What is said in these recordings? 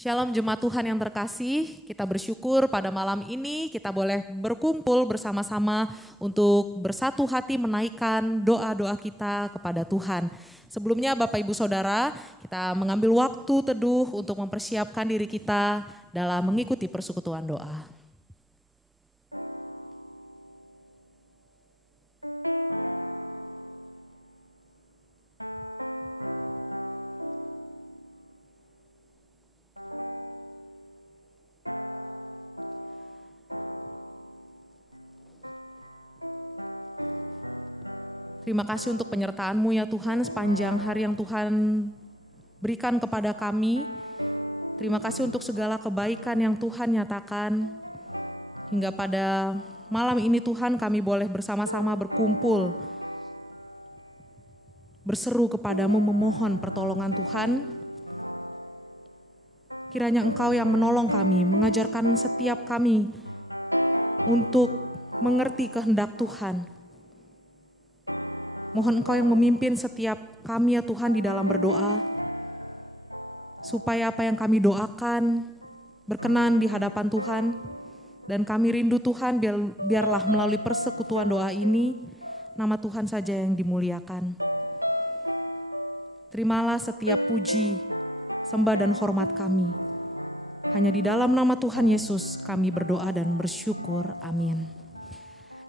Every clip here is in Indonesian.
Shalom jemaat Tuhan yang terkasih, kita bersyukur pada malam ini kita boleh berkumpul bersama-sama untuk bersatu hati menaikkan doa-doa kita kepada Tuhan. Sebelumnya Bapak Ibu Saudara, kita mengambil waktu teduh untuk mempersiapkan diri kita dalam mengikuti persekutuan doa. Terima kasih untuk penyertaan-Mu ya Tuhan sepanjang hari yang Tuhan berikan kepada kami. Terima kasih untuk segala kebaikan yang Tuhan nyatakan. Hingga pada malam ini Tuhan kami boleh bersama-sama berkumpul. Berseru kepadamu memohon pertolongan Tuhan. Kiranya Engkau yang menolong kami, mengajarkan setiap kami untuk mengerti kehendak Tuhan. Mohon Engkau yang memimpin setiap kami ya Tuhan di dalam berdoa. Supaya apa yang kami doakan berkenan di hadapan Tuhan. Dan kami rindu Tuhan biarlah melalui persekutuan doa ini nama Tuhan saja yang dimuliakan. Terimalah setiap puji, sembah dan hormat kami. Hanya di dalam nama Tuhan Yesus kami berdoa dan bersyukur. Amin.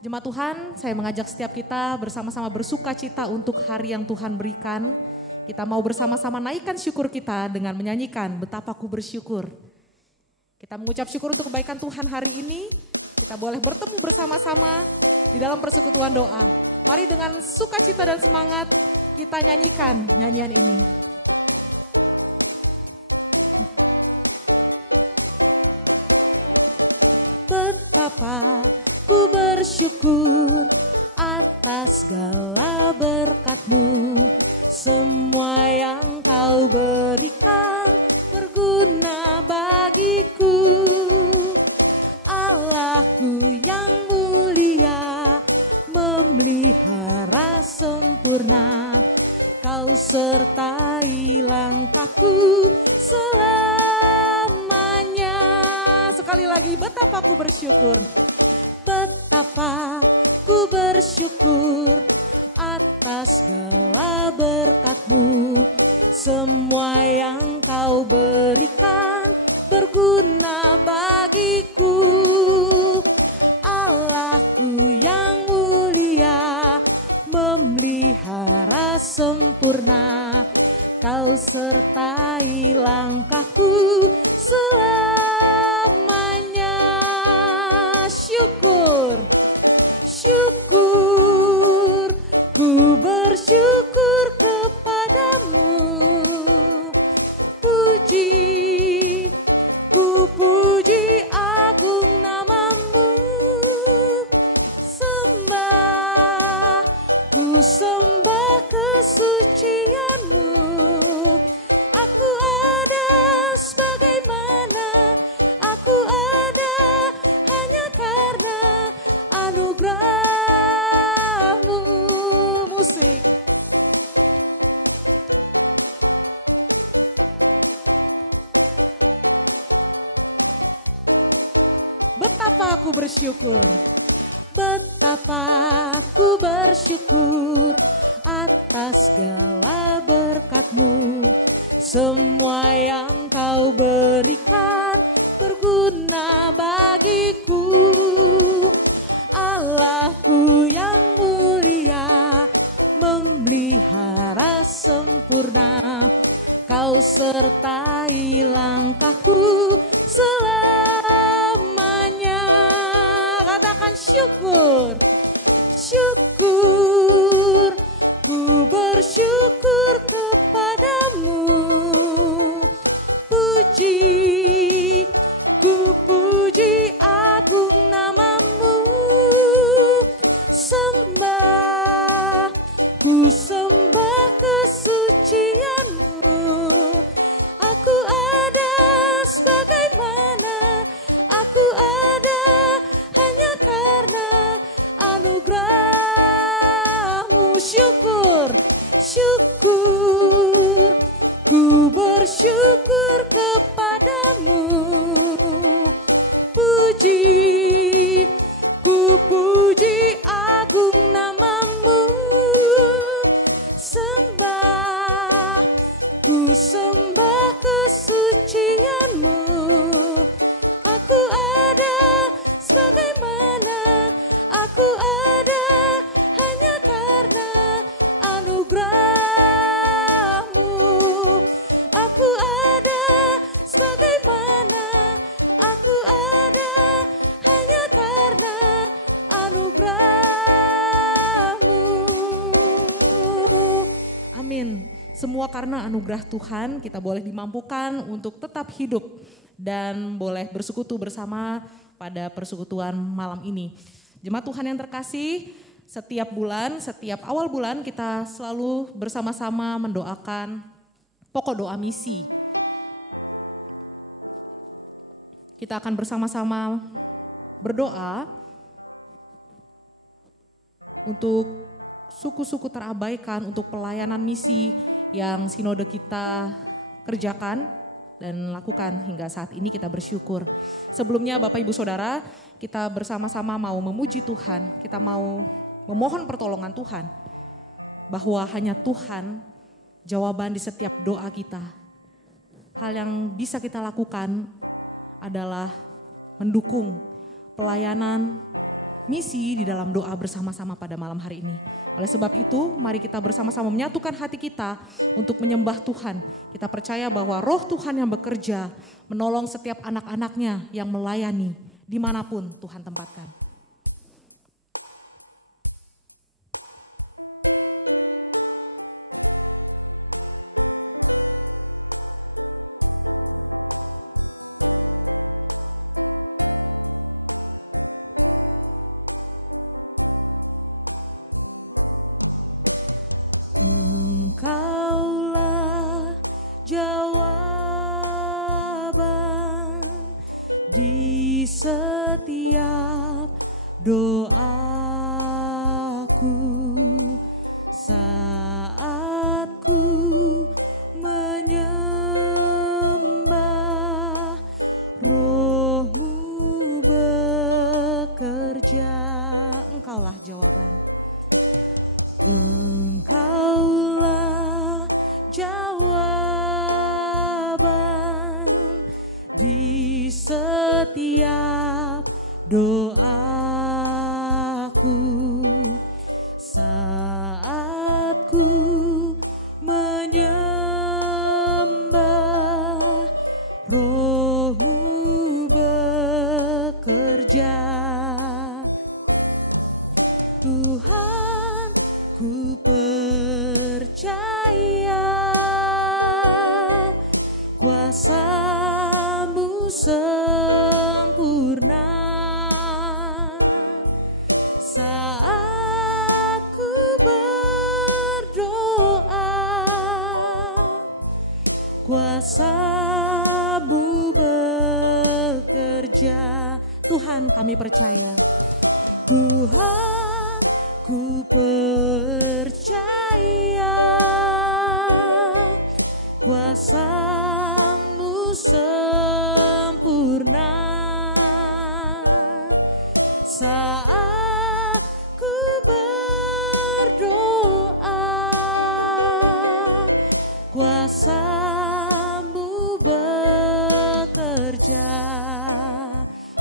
Jemaat Tuhan, saya mengajak setiap kita bersama-sama bersuka cita untuk hari yang Tuhan berikan. Kita mau bersama-sama naikkan syukur kita dengan menyanyikan Betapa Ku Bersyukur. Kita mengucap syukur untuk kebaikan Tuhan hari ini. Kita boleh bertemu bersama-sama di dalam persekutuan doa. Mari dengan sukacita dan semangat kita nyanyikan nyanyian ini. Betapa ku bersyukur atas segala berkat-Mu. Semua yang Kau berikan berguna bagiku. Allahku yang mulia, memelihara sempurna. Kau sertai langkahku selamanya. Sekali lagi, betapa ku bersyukur. Betapa ku bersyukur atas segala berkat-Mu. Semua yang Kau berikan berguna bagiku. Allahku yang mulia, memelihara sempurna. Kau sertai langkahku selamanya. Syukur, syukur, ku bersyukur kepadamu. Puji, ku puji agung nama-Mu. Sembah, ku sembah kesucian-Mu. Aku ada sebagaimana aku ada hanya karena anugerah-Mu. Musik. Betapa aku bersyukur. Betapa aku bersyukur atas segala berkat-Mu. Semua yang Kau berikan berguna bagiku. Allahku yang mulia, memelihara sempurna. Kau sertai langkahku selamanya. Katakan syukur, syukur, ku bersyukur kepadamu. Puji, ku puji agung nama-Mu. Sembah, ku sembah kesucian-Mu. Aku ada sebagaimana aku ada hanya karena anugerah-Mu. Syukur, syukur, ku bersyukur kepada karena anugerah Tuhan kita boleh dimampukan untuk tetap hidup dan boleh bersekutu bersama pada persekutuan malam ini. Jemaat Tuhan yang terkasih, setiap bulan, setiap awal bulan kita selalu bersama-sama mendoakan pokok doa misi. Kita akan bersama-sama berdoa untuk suku-suku terabaikan, untuk pelayanan misi yang sinode kita kerjakan dan lakukan hingga saat ini. Kita bersyukur. Sebelumnya Bapak Ibu Saudara, kita bersama-sama mau memuji Tuhan, kita mau memohon pertolongan Tuhan, bahwa hanya Tuhan jawaban di setiap doa kita. Hal yang bisa kita lakukan adalah mendukung pelayanan misi di dalam doa bersama-sama pada malam hari ini. Oleh sebab itu, mari kita bersama-sama menyatukan hati kita untuk menyembah Tuhan. Kita percaya bahwa roh Tuhan yang bekerja menolong setiap anak-anaknya yang melayani dimanapun Tuhan tempatkan. Engkaulah jawaban di setiap doaku saat ku menyembah, Roh-Mu bekerja. Engkaulah jawaban. Engkaulah jawaban di setiap doaku saat ku menyembah, Roh-Mu bekerja. Tuhan, ku percaya kuasa-Mu sempurna saat ku berdoa. Kuasa-Mu bekerja. Tuhan, kami percaya. Tuhan, ku percaya kuasa-Mu sempurna saat ku berdoa. Kuasa-Mu bekerja.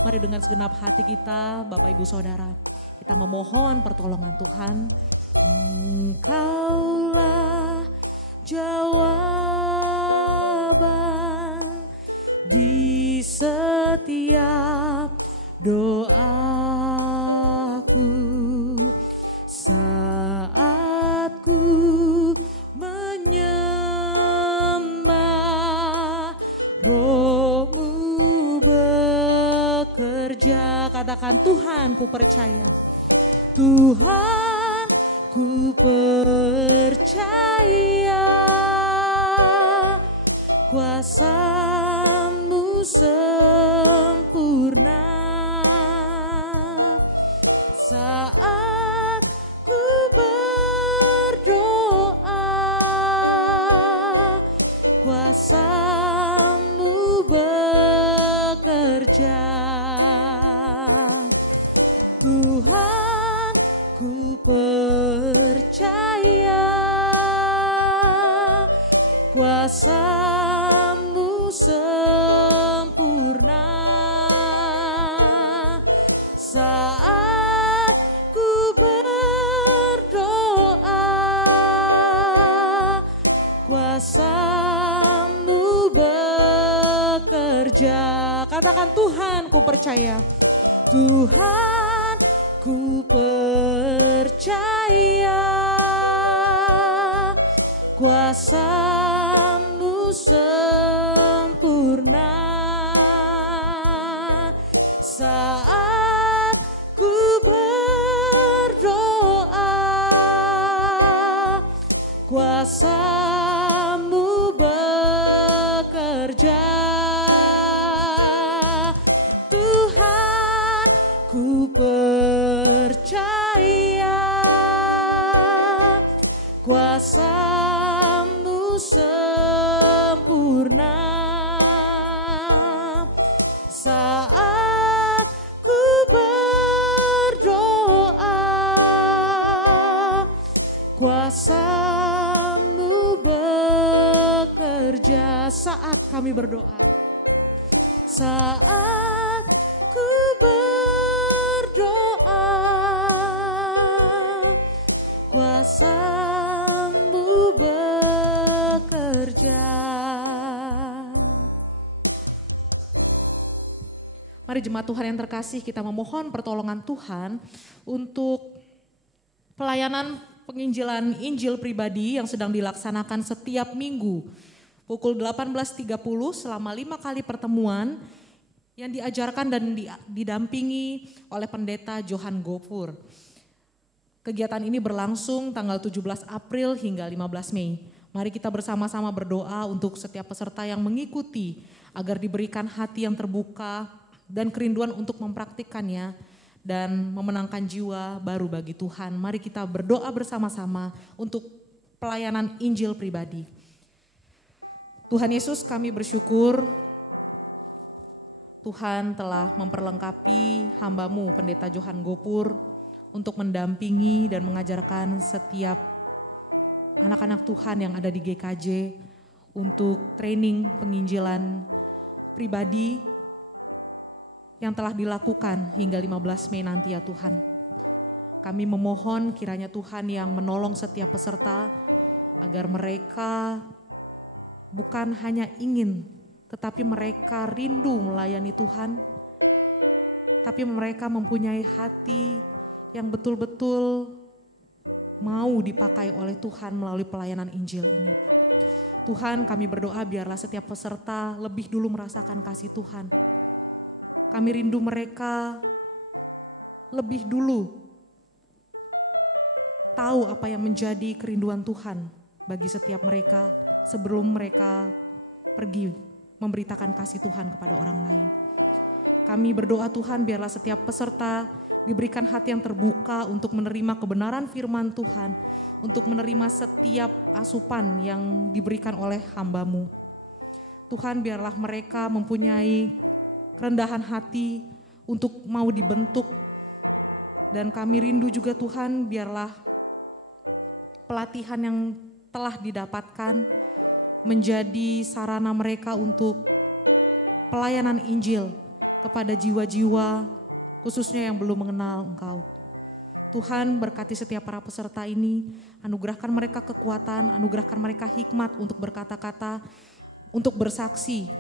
Mari dengan segenap hati kita, Bapak Ibu Saudara, kita memohon pertolongan Tuhan. Engkaulah jawaban di setiap doaku saat ku menyembah, Roh-Mu bekerja. Katakan, Tuhan, ku percaya. Tuhan, ku percaya kuasa-Mu sempurna saat ku berdoa. Kuasa-Mu bekerja. Tuhan, ku percaya kuasa-Mu sempurna saat ku berdoa. Kuasa-Mu bekerja. Katakan, Tuhan, ku percaya. Tuhan, ku percaya Kuasa-Mu sempurna saat ku berdoa. Kuasa-Mu bekerja, Tuhan, ku percaya. Kuasa-Mu sempurna saat ku berdoa. Kuasa-Mu bekerja saat kami berdoa. Saat ku berdoa, kuasa-Mu bekerja. Mari jemaat Tuhan yang terkasih, kita memohon pertolongan Tuhan untuk pelayanan penginjilan Injil pribadi yang sedang dilaksanakan setiap minggu pukul 18.30 selama 5 kali pertemuan yang diajarkan dan didampingi oleh Pendeta Johan Gofur. Kegiatan ini berlangsung tanggal 17 April hingga 15 Mei. Mari kita bersama-sama berdoa untuk setiap peserta yang mengikuti agar diberikan hati yang terbuka dan kerinduan untuk mempraktikkannya dan memenangkan jiwa baru bagi Tuhan. Mari kita berdoa bersama-sama untuk pelayanan Injil pribadi. Tuhan Yesus, kami bersyukur Tuhan telah memperlengkapi hamba-Mu Pendeta Johan Gofur untuk mendampingi dan mengajarkan setiap anak-anak Tuhan yang ada di GKJ untuk training penginjilan pribadi yang telah dilakukan hingga 15 Mei nanti ya Tuhan. Kami memohon kiranya Tuhan yang menolong setiap peserta agar mereka bukan hanya ingin, tetapi mereka rindu melayani Tuhan, tapi mereka mempunyai hati yang betul-betul mau dipakai oleh Tuhan melalui pelayanan Injil ini. Tuhan, kami berdoa biarlah setiap peserta lebih dulu merasakan kasih Tuhan. Kami rindu mereka lebih dulu tahu apa yang menjadi kerinduan Tuhan bagi setiap mereka sebelum mereka pergi memberitakan kasih Tuhan kepada orang lain. Kami berdoa Tuhan biarlah setiap peserta diberikan hati yang terbuka untuk menerima kebenaran firman Tuhan, untuk menerima setiap asupan yang diberikan oleh hamba-Mu. Tuhan biarlah mereka mempunyai kerendahan hati untuk mau dibentuk, dan kami rindu juga Tuhan biarlah pelatihan yang telah didapatkan menjadi sarana mereka untuk pelayanan Injil kepada jiwa-jiwa khususnya yang belum mengenal Engkau. Tuhan berkati setiap para peserta ini, anugerahkan mereka kekuatan, anugerahkan mereka hikmat untuk berkata-kata, untuk bersaksi,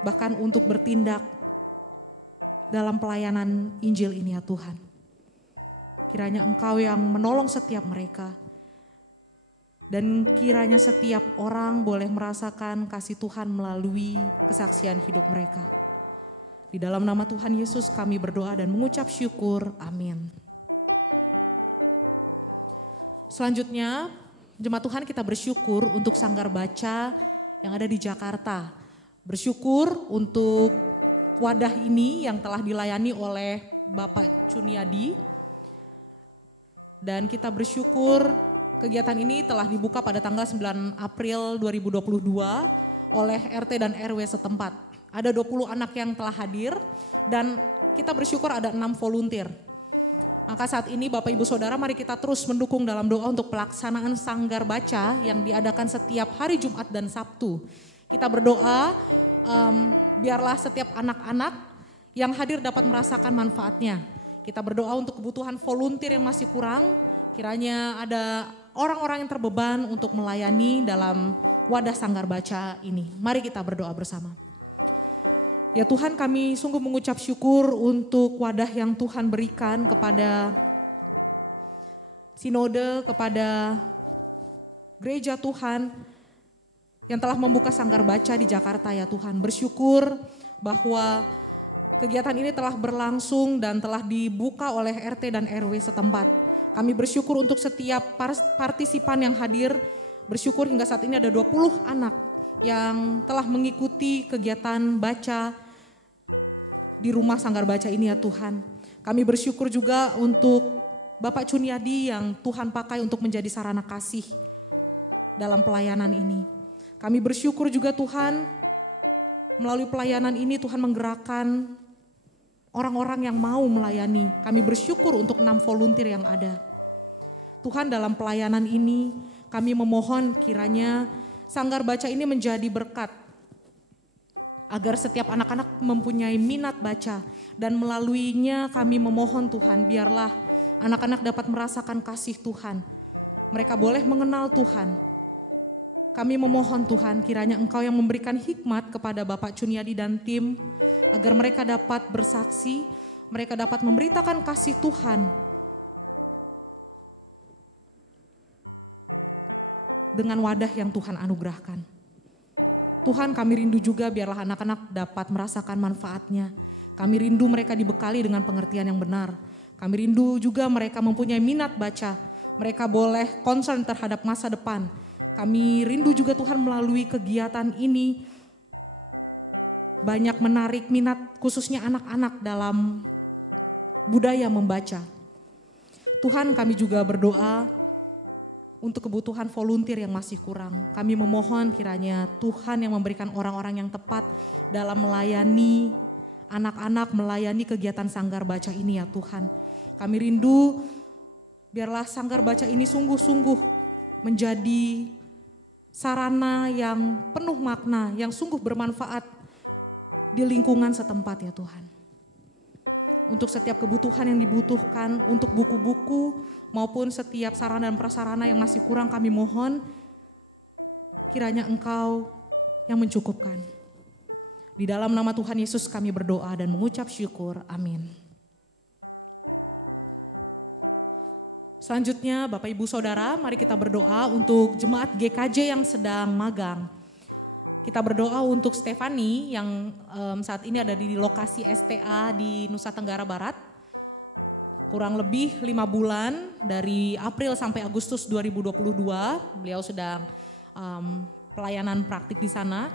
bahkan untuk bertindak dalam pelayanan Injil ini ya Tuhan. Kiranya Engkau yang menolong setiap mereka. Dan kiranya setiap orang boleh merasakan kasih Tuhan melalui kesaksian hidup mereka. Di dalam nama Tuhan Yesus kami berdoa dan mengucap syukur. Amin. Selanjutnya, jemaat Tuhan kita bersyukur untuk Sanggar Baca yang ada di Jakarta. Bersyukur untuk wadah ini yang telah dilayani oleh Bapak Cuniadi. Dan kita bersyukur kegiatan ini telah dibuka pada tanggal 9 April 2022 oleh RT dan RW setempat. Ada 20 anak yang telah hadir dan kita bersyukur ada 6 volunteer. Maka saat ini Bapak Ibu Saudara mari kita terus mendukung dalam doa untuk pelaksanaan Sanggar Baca yang diadakan setiap hari Jumat dan Sabtu. Kita berdoa biarlah setiap anak-anak yang hadir dapat merasakan manfaatnya. Kita berdoa untuk kebutuhan volunteer yang masih kurang. Kiranya ada orang-orang yang terbeban untuk melayani dalam wadah Sanggar Baca ini. Mari kita berdoa bersama. Ya Tuhan, kami sungguh mengucap syukur untuk wadah yang Tuhan berikan kepada sinode, kepada gereja Tuhan yang telah membuka sanggar baca di Jakarta ya Tuhan. Bersyukur bahwa kegiatan ini telah berlangsung dan telah dibuka oleh RT dan RW setempat. Kami bersyukur untuk setiap partisipan yang hadir. Bersyukur hingga saat ini ada 20 anak yang telah mengikuti kegiatan baca di rumah sanggar baca ini ya Tuhan. Kami bersyukur juga untuk Bapak Cuniadi yang Tuhan pakai untuk menjadi sarana kasih dalam pelayanan ini. Kami bersyukur juga Tuhan, melalui pelayanan ini Tuhan menggerakkan orang-orang yang mau melayani. Kami bersyukur untuk 6 volunteer yang ada. Tuhan, dalam pelayanan ini kami memohon kiranya sanggar baca ini menjadi berkat. Agar setiap anak-anak mempunyai minat baca. Dan melaluinya kami memohon Tuhan, biarlah anak-anak dapat merasakan kasih Tuhan. Mereka boleh mengenal Tuhan. Kami memohon Tuhan, kiranya Engkau yang memberikan hikmat kepada Bapak Cuniadi dan tim, agar mereka dapat bersaksi, mereka dapat memberitakan kasih Tuhan dengan wadah yang Tuhan anugerahkan. Tuhan, kami rindu juga biarlah anak-anak dapat merasakan manfaatnya. Kami rindu mereka dibekali dengan pengertian yang benar. Kami rindu juga mereka mempunyai minat baca. Mereka boleh concern terhadap masa depan. Kami rindu juga Tuhan melalui kegiatan ini banyak menarik minat khususnya anak-anak dalam budaya membaca. Tuhan, kami juga berdoa untuk kebutuhan volunteer yang masih kurang. Kami memohon kiranya Tuhan yang memberikan orang-orang yang tepat dalam melayani anak-anak, melayani kegiatan sanggar baca ini ya Tuhan. Kami rindu biarlah sanggar baca ini sungguh-sungguh menjadi sarana yang penuh makna, yang sungguh bermanfaat di lingkungan setempat ya Tuhan. Untuk setiap kebutuhan yang dibutuhkan, untuk buku-buku maupun setiap sarana dan prasarana yang masih kurang kami mohon, kiranya Engkau yang mencukupkan. Di dalam nama Tuhan Yesus kami berdoa dan mengucap syukur, amin. Selanjutnya Bapak Ibu Saudara, mari kita berdoa untuk jemaat GKJ yang sedang magang. Kita berdoa untuk Stefani yang saat ini ada di lokasi STA di Nusa Tenggara Barat. Kurang lebih 5 bulan dari April sampai Agustus 2022, beliau sedang pelayanan praktik di sana.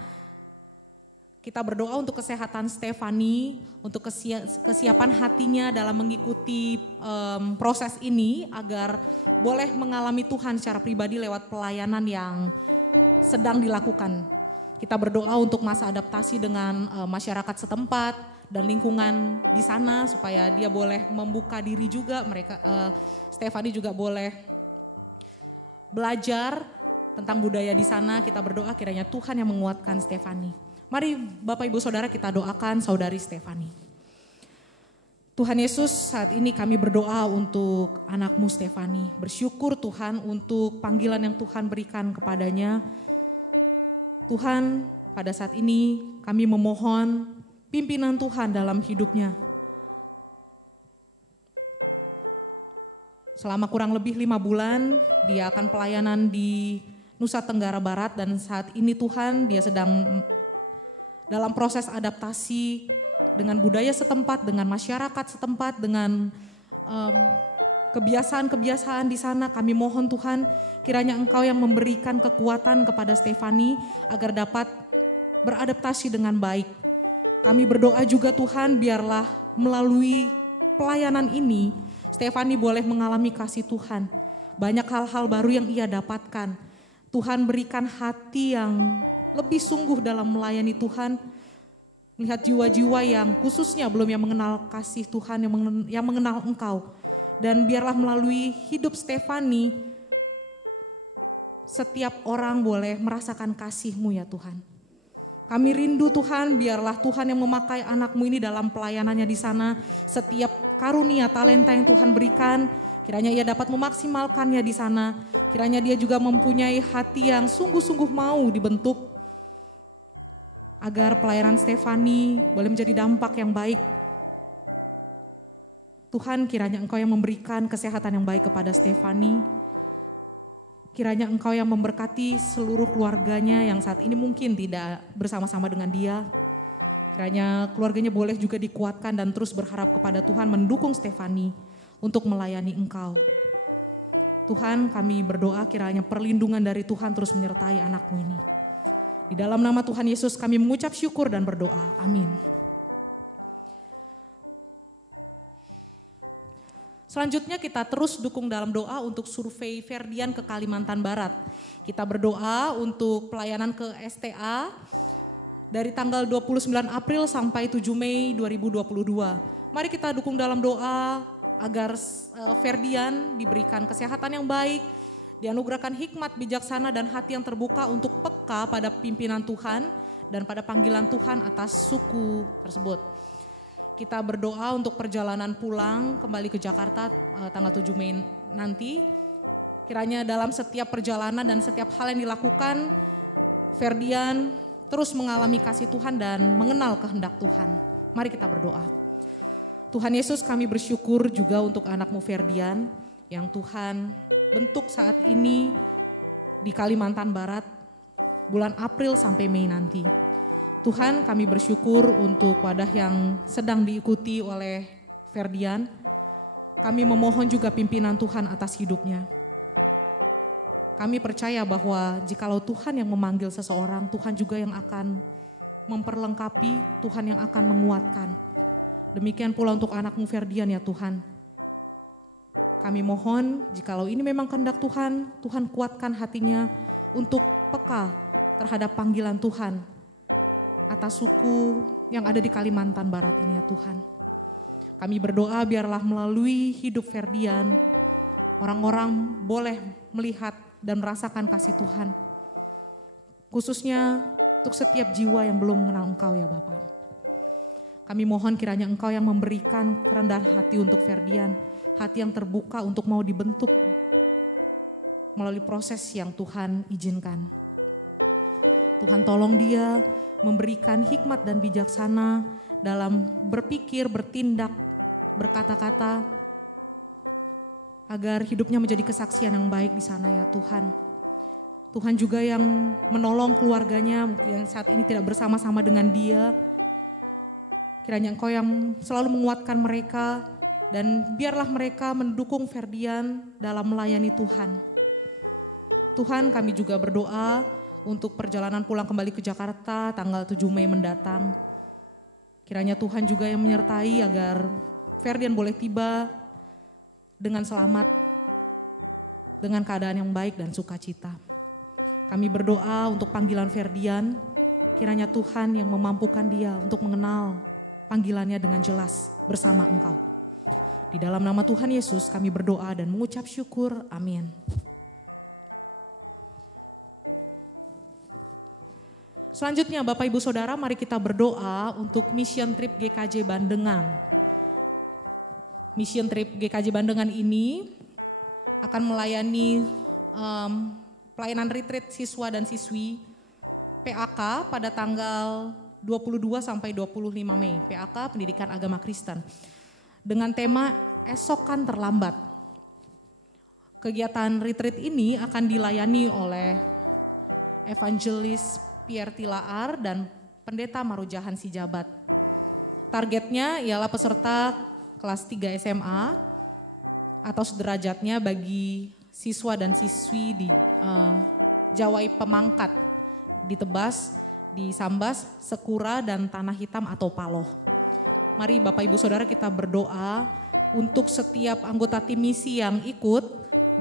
Kita berdoa untuk kesehatan Stefani, untuk kesiapan hatinya dalam mengikuti proses ini agar boleh mengalami Tuhan secara pribadi lewat pelayanan yang sedang dilakukan. Kita berdoa untuk masa adaptasi dengan masyarakat setempat dan lingkungan di sana supaya dia boleh membuka diri juga. Stefani juga boleh belajar tentang budaya di sana. Kita berdoa kiranya Tuhan yang menguatkan Stefani. Mari Bapak Ibu Saudara kita doakan saudari Stefani. Tuhan Yesus, saat ini kami berdoa untuk anakmu Stefani. Bersyukur Tuhan untuk panggilan yang Tuhan berikan kepadanya. Tuhan, pada saat ini kami memohon pimpinan Tuhan dalam hidupnya. Selama kurang lebih 5 bulan dia akan pelayanan di Nusa Tenggara Barat dan saat ini Tuhan dia sedang dalam proses adaptasi dengan budaya setempat, dengan masyarakat setempat, dengan kebiasaan-kebiasaan di sana. Kami mohon Tuhan kiranya Engkau yang memberikan kekuatan kepada Stefani agar dapat beradaptasi dengan baik. Kami berdoa juga Tuhan biarlah melalui pelayanan ini Stefani boleh mengalami kasih Tuhan. Banyak hal-hal baru yang ia dapatkan. Tuhan berikan hati yang lebih sungguh dalam melayani Tuhan, melihat jiwa-jiwa yang khususnya belum yang mengenal kasih Tuhan, yang mengenal Engkau. Dan biarlah melalui hidup Stefani, setiap orang boleh merasakan kasih-Mu ya Tuhan. Kami rindu Tuhan, biarlah Tuhan yang memakai anak-Mu ini dalam pelayanannya di sana. Setiap karunia, talenta yang Tuhan berikan, kiranya ia dapat memaksimalkannya di sana. Kiranya dia juga mempunyai hati yang sungguh-sungguh mau dibentuk, agar pelayanan Stefani boleh menjadi dampak yang baik. Tuhan kiranya Engkau yang memberikan kesehatan yang baik kepada Stefani. Kiranya Engkau yang memberkati seluruh keluarganya yang saat ini mungkin tidak bersama-sama dengan dia. Kiranya keluarganya boleh juga dikuatkan dan terus berharap kepada Tuhan, mendukung Stefani untuk melayani Engkau. Tuhan, kami berdoa kiranya perlindungan dari Tuhan terus menyertai anakmu ini. Di dalam nama Tuhan Yesus kami mengucap syukur dan berdoa. Amin. Selanjutnya kita terus dukung dalam doa untuk survei Ferdian ke Kalimantan Barat. Kita berdoa untuk pelayanan ke STA dari tanggal 29 April sampai 7 Mei 2022. Mari kita dukung dalam doa agar Ferdian diberikan kesehatan yang baik, dianugerahkan hikmat, bijaksana, dan hati yang terbuka untuk peka pada pimpinan Tuhan dan pada panggilan Tuhan atas suku tersebut. Kita berdoa untuk perjalanan pulang kembali ke Jakarta tanggal 7 Mei nanti. Kiranya dalam setiap perjalanan dan setiap hal yang dilakukan, Ferdian terus mengalami kasih Tuhan dan mengenal kehendak Tuhan. Mari kita berdoa. Tuhan Yesus, kami bersyukur juga untuk anakmu Ferdian yang Tuhan bentuk saat ini di Kalimantan Barat bulan April sampai Mei nanti. Tuhan, kami bersyukur untuk wadah yang sedang diikuti oleh Ferdian. Kami memohon juga pimpinan Tuhan atas hidupnya. Kami percaya bahwa jikalau Tuhan yang memanggil seseorang, Tuhan juga yang akan memperlengkapi, Tuhan yang akan menguatkan. Demikian pula untuk anakmu Ferdian ya Tuhan. Kami mohon jikalau ini memang kehendak Tuhan, Tuhan kuatkan hatinya untuk peka terhadap panggilan Tuhan atas suku yang ada di Kalimantan Barat ini ya Tuhan. Kami berdoa biarlah melalui hidup Ferdian, orang-orang boleh melihat dan merasakan kasih Tuhan. Khususnya untuk setiap jiwa yang belum mengenal Engkau ya Bapa. Kami mohon kiranya Engkau yang memberikan kerendahan hati untuk Ferdian, hati yang terbuka untuk mau dibentuk melalui proses yang Tuhan izinkan. Tuhan tolong dia memberikan hikmat dan bijaksana dalam berpikir, bertindak, berkata-kata, agar hidupnya menjadi kesaksian yang baik di sana ya Tuhan. Tuhan juga yang menolong keluarganya yang saat ini tidak bersama-sama dengan dia. Kiranya Engkau yang selalu menguatkan mereka dan biarlah mereka mendukung Ferdian dalam melayani Tuhan. Tuhan, kami juga berdoa untuk perjalanan pulang kembali ke Jakarta tanggal 7 Mei mendatang. Kiranya Tuhan juga yang menyertai agar Ferdian boleh tiba dengan selamat, dengan keadaan yang baik dan sukacita. Kami berdoa untuk panggilan Ferdian, kiranya Tuhan yang memampukan dia untuk mengenal panggilannya dengan jelas bersama Engkau. Di dalam nama Tuhan Yesus kami berdoa dan mengucap syukur. Amin. Selanjutnya Bapak Ibu Saudara, mari kita berdoa untuk Mission Trip GKJ Bandengan. Mission Trip GKJ Bandengan ini akan melayani pelayanan retreat siswa dan siswi PAK pada tanggal 22 sampai 25 Mei. PAK Pendidikan Agama Kristen. Dengan tema Esokan Terlambat. Kegiatan retreat ini akan dilayani oleh Evangelis Pierre Tilaar dan Pendeta Marujahan Sijabat. Targetnya ialah peserta kelas 3 SMA atau sederajatnya bagi siswa dan siswi di Jawai Pemangkat, di Tebas, di Sambas, Sekura, dan Tanah Hitam atau Paloh. Mari Bapak Ibu Saudara kita berdoa untuk setiap anggota tim misi yang ikut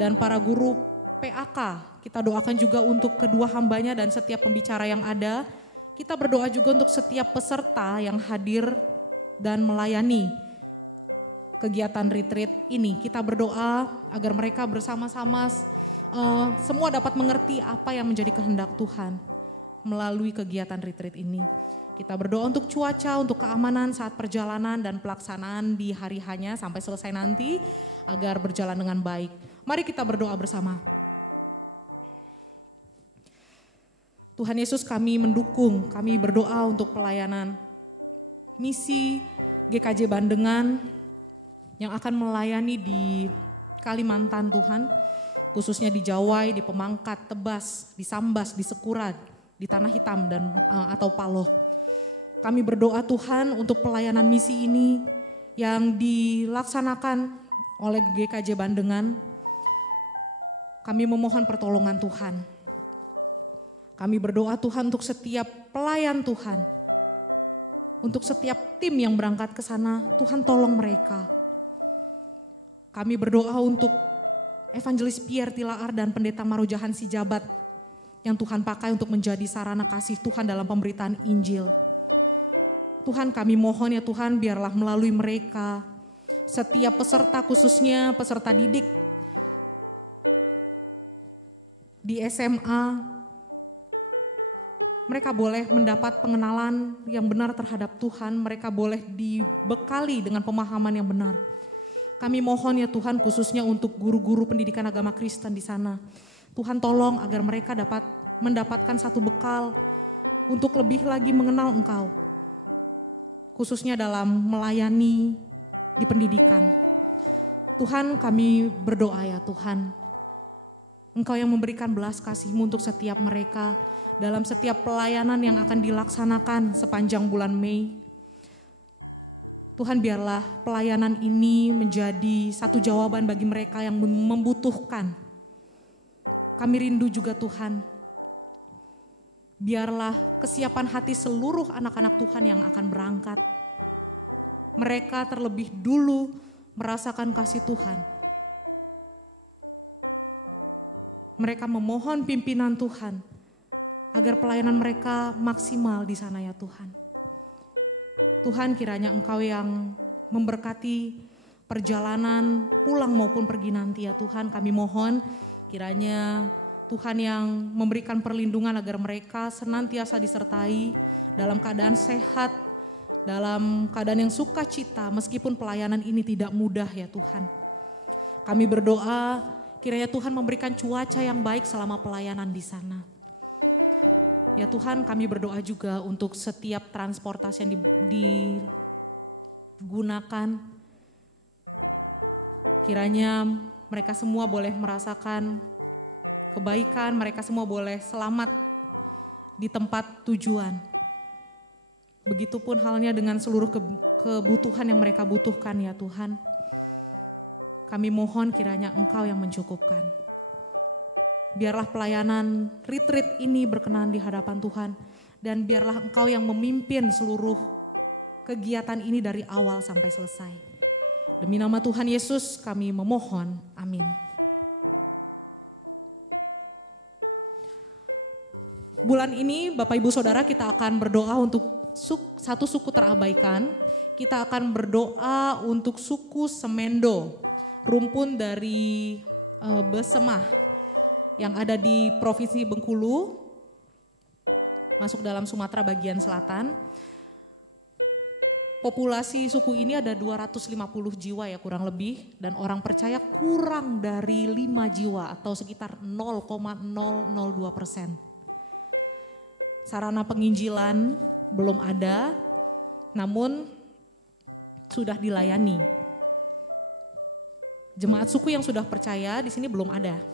dan para guru PAK. Kita doakan juga untuk kedua hambanya dan setiap pembicara yang ada. Kita berdoa juga untuk setiap peserta yang hadir dan melayani kegiatan retreat ini. Kita berdoa agar mereka bersama-sama semua dapat mengerti apa yang menjadi kehendak Tuhan melalui kegiatan retreat ini. Kita berdoa untuk cuaca, untuk keamanan saat perjalanan dan pelaksanaan di hari hanya sampai selesai nanti agar berjalan dengan baik. Mari kita berdoa bersama. Tuhan Yesus, kami mendukung, kami berdoa untuk pelayanan misi GKJ Bandengan yang akan melayani di Kalimantan Tuhan. khususnya di Jawai, di Pemangkat, Tebas, di Sambas, di Sekura, di Tanah Hitam dan atau Paloh. Kami berdoa Tuhan untuk pelayanan misi ini yang dilaksanakan oleh GKJ Bandengan. Kami memohon pertolongan Tuhan. Kami berdoa Tuhan untuk setiap pelayan Tuhan. Untuk setiap tim yang berangkat ke sana, Tuhan tolong mereka. Kami berdoa untuk Evangelis Pierre Tilaar dan Pendeta Marujahan Sijabat yang Tuhan pakai untuk menjadi sarana kasih Tuhan dalam pemberitaan Injil. Tuhan kami mohon ya Tuhan biarlah melalui mereka, setiap peserta khususnya peserta didik di SMA, mereka boleh mendapat pengenalan yang benar terhadap Tuhan, mereka boleh dibekali dengan pemahaman yang benar. Kami mohon ya Tuhan khususnya untuk guru-guru pendidikan agama Kristen di sana. Tuhan tolong agar mereka dapat mendapatkan satu bekal untuk lebih lagi mengenal Engkau. Khususnya dalam melayani di pendidikan. Tuhan kami berdoa ya Tuhan. Engkau yang memberikan belas kasih-Mu untuk setiap mereka dalam setiap pelayanan yang akan dilaksanakan sepanjang bulan Mei. Tuhan biarlah pelayanan ini menjadi satu jawaban bagi mereka yang membutuhkan. Kami rindu juga Tuhan. Biarlah kesiapan hati seluruh anak-anak Tuhan yang akan berangkat. Mereka terlebih dulu merasakan kasih Tuhan. Mereka memohon pimpinan Tuhan agar pelayanan mereka maksimal di sana ya Tuhan. Tuhan kiranya Engkau yang memberkati perjalanan pulang maupun pergi nanti ya Tuhan. Kami mohon kiranya Tuhan yang memberikan perlindungan agar mereka senantiasa disertai dalam keadaan sehat, dalam keadaan yang sukacita meskipun pelayanan ini tidak mudah ya Tuhan. Kami berdoa kiranya Tuhan memberikan cuaca yang baik selama pelayanan di sana. Ya Tuhan kami berdoa juga untuk setiap transportasi yang digunakan. Kiranya mereka semua boleh merasakan kebaikan, mereka semua boleh selamat di tempat tujuan. Begitupun halnya dengan seluruh kebutuhan yang mereka butuhkan ya Tuhan. Kami mohon kiranya Engkau yang mencukupkan. Biarlah pelayanan retreat ini berkenan di hadapan Tuhan. Dan biarlah Engkau yang memimpin seluruh kegiatan ini dari awal sampai selesai. Demi nama Tuhan Yesus kami memohon. Amin. Bulan ini Bapak Ibu Saudara kita akan berdoa untuk satu suku terabaikan. Kita akan berdoa untuk suku Semendo. Rumpun dari Besemah. Yang ada di Provinsi Bengkulu, masuk dalam Sumatera bagian selatan. Populasi suku ini ada 250 jiwa ya kurang lebih, dan orang percaya kurang dari 5 jiwa atau sekitar 0,002%. Sarana penginjilan belum ada, namun sudah dilayani. Jemaat suku yang sudah percaya di sini belum ada.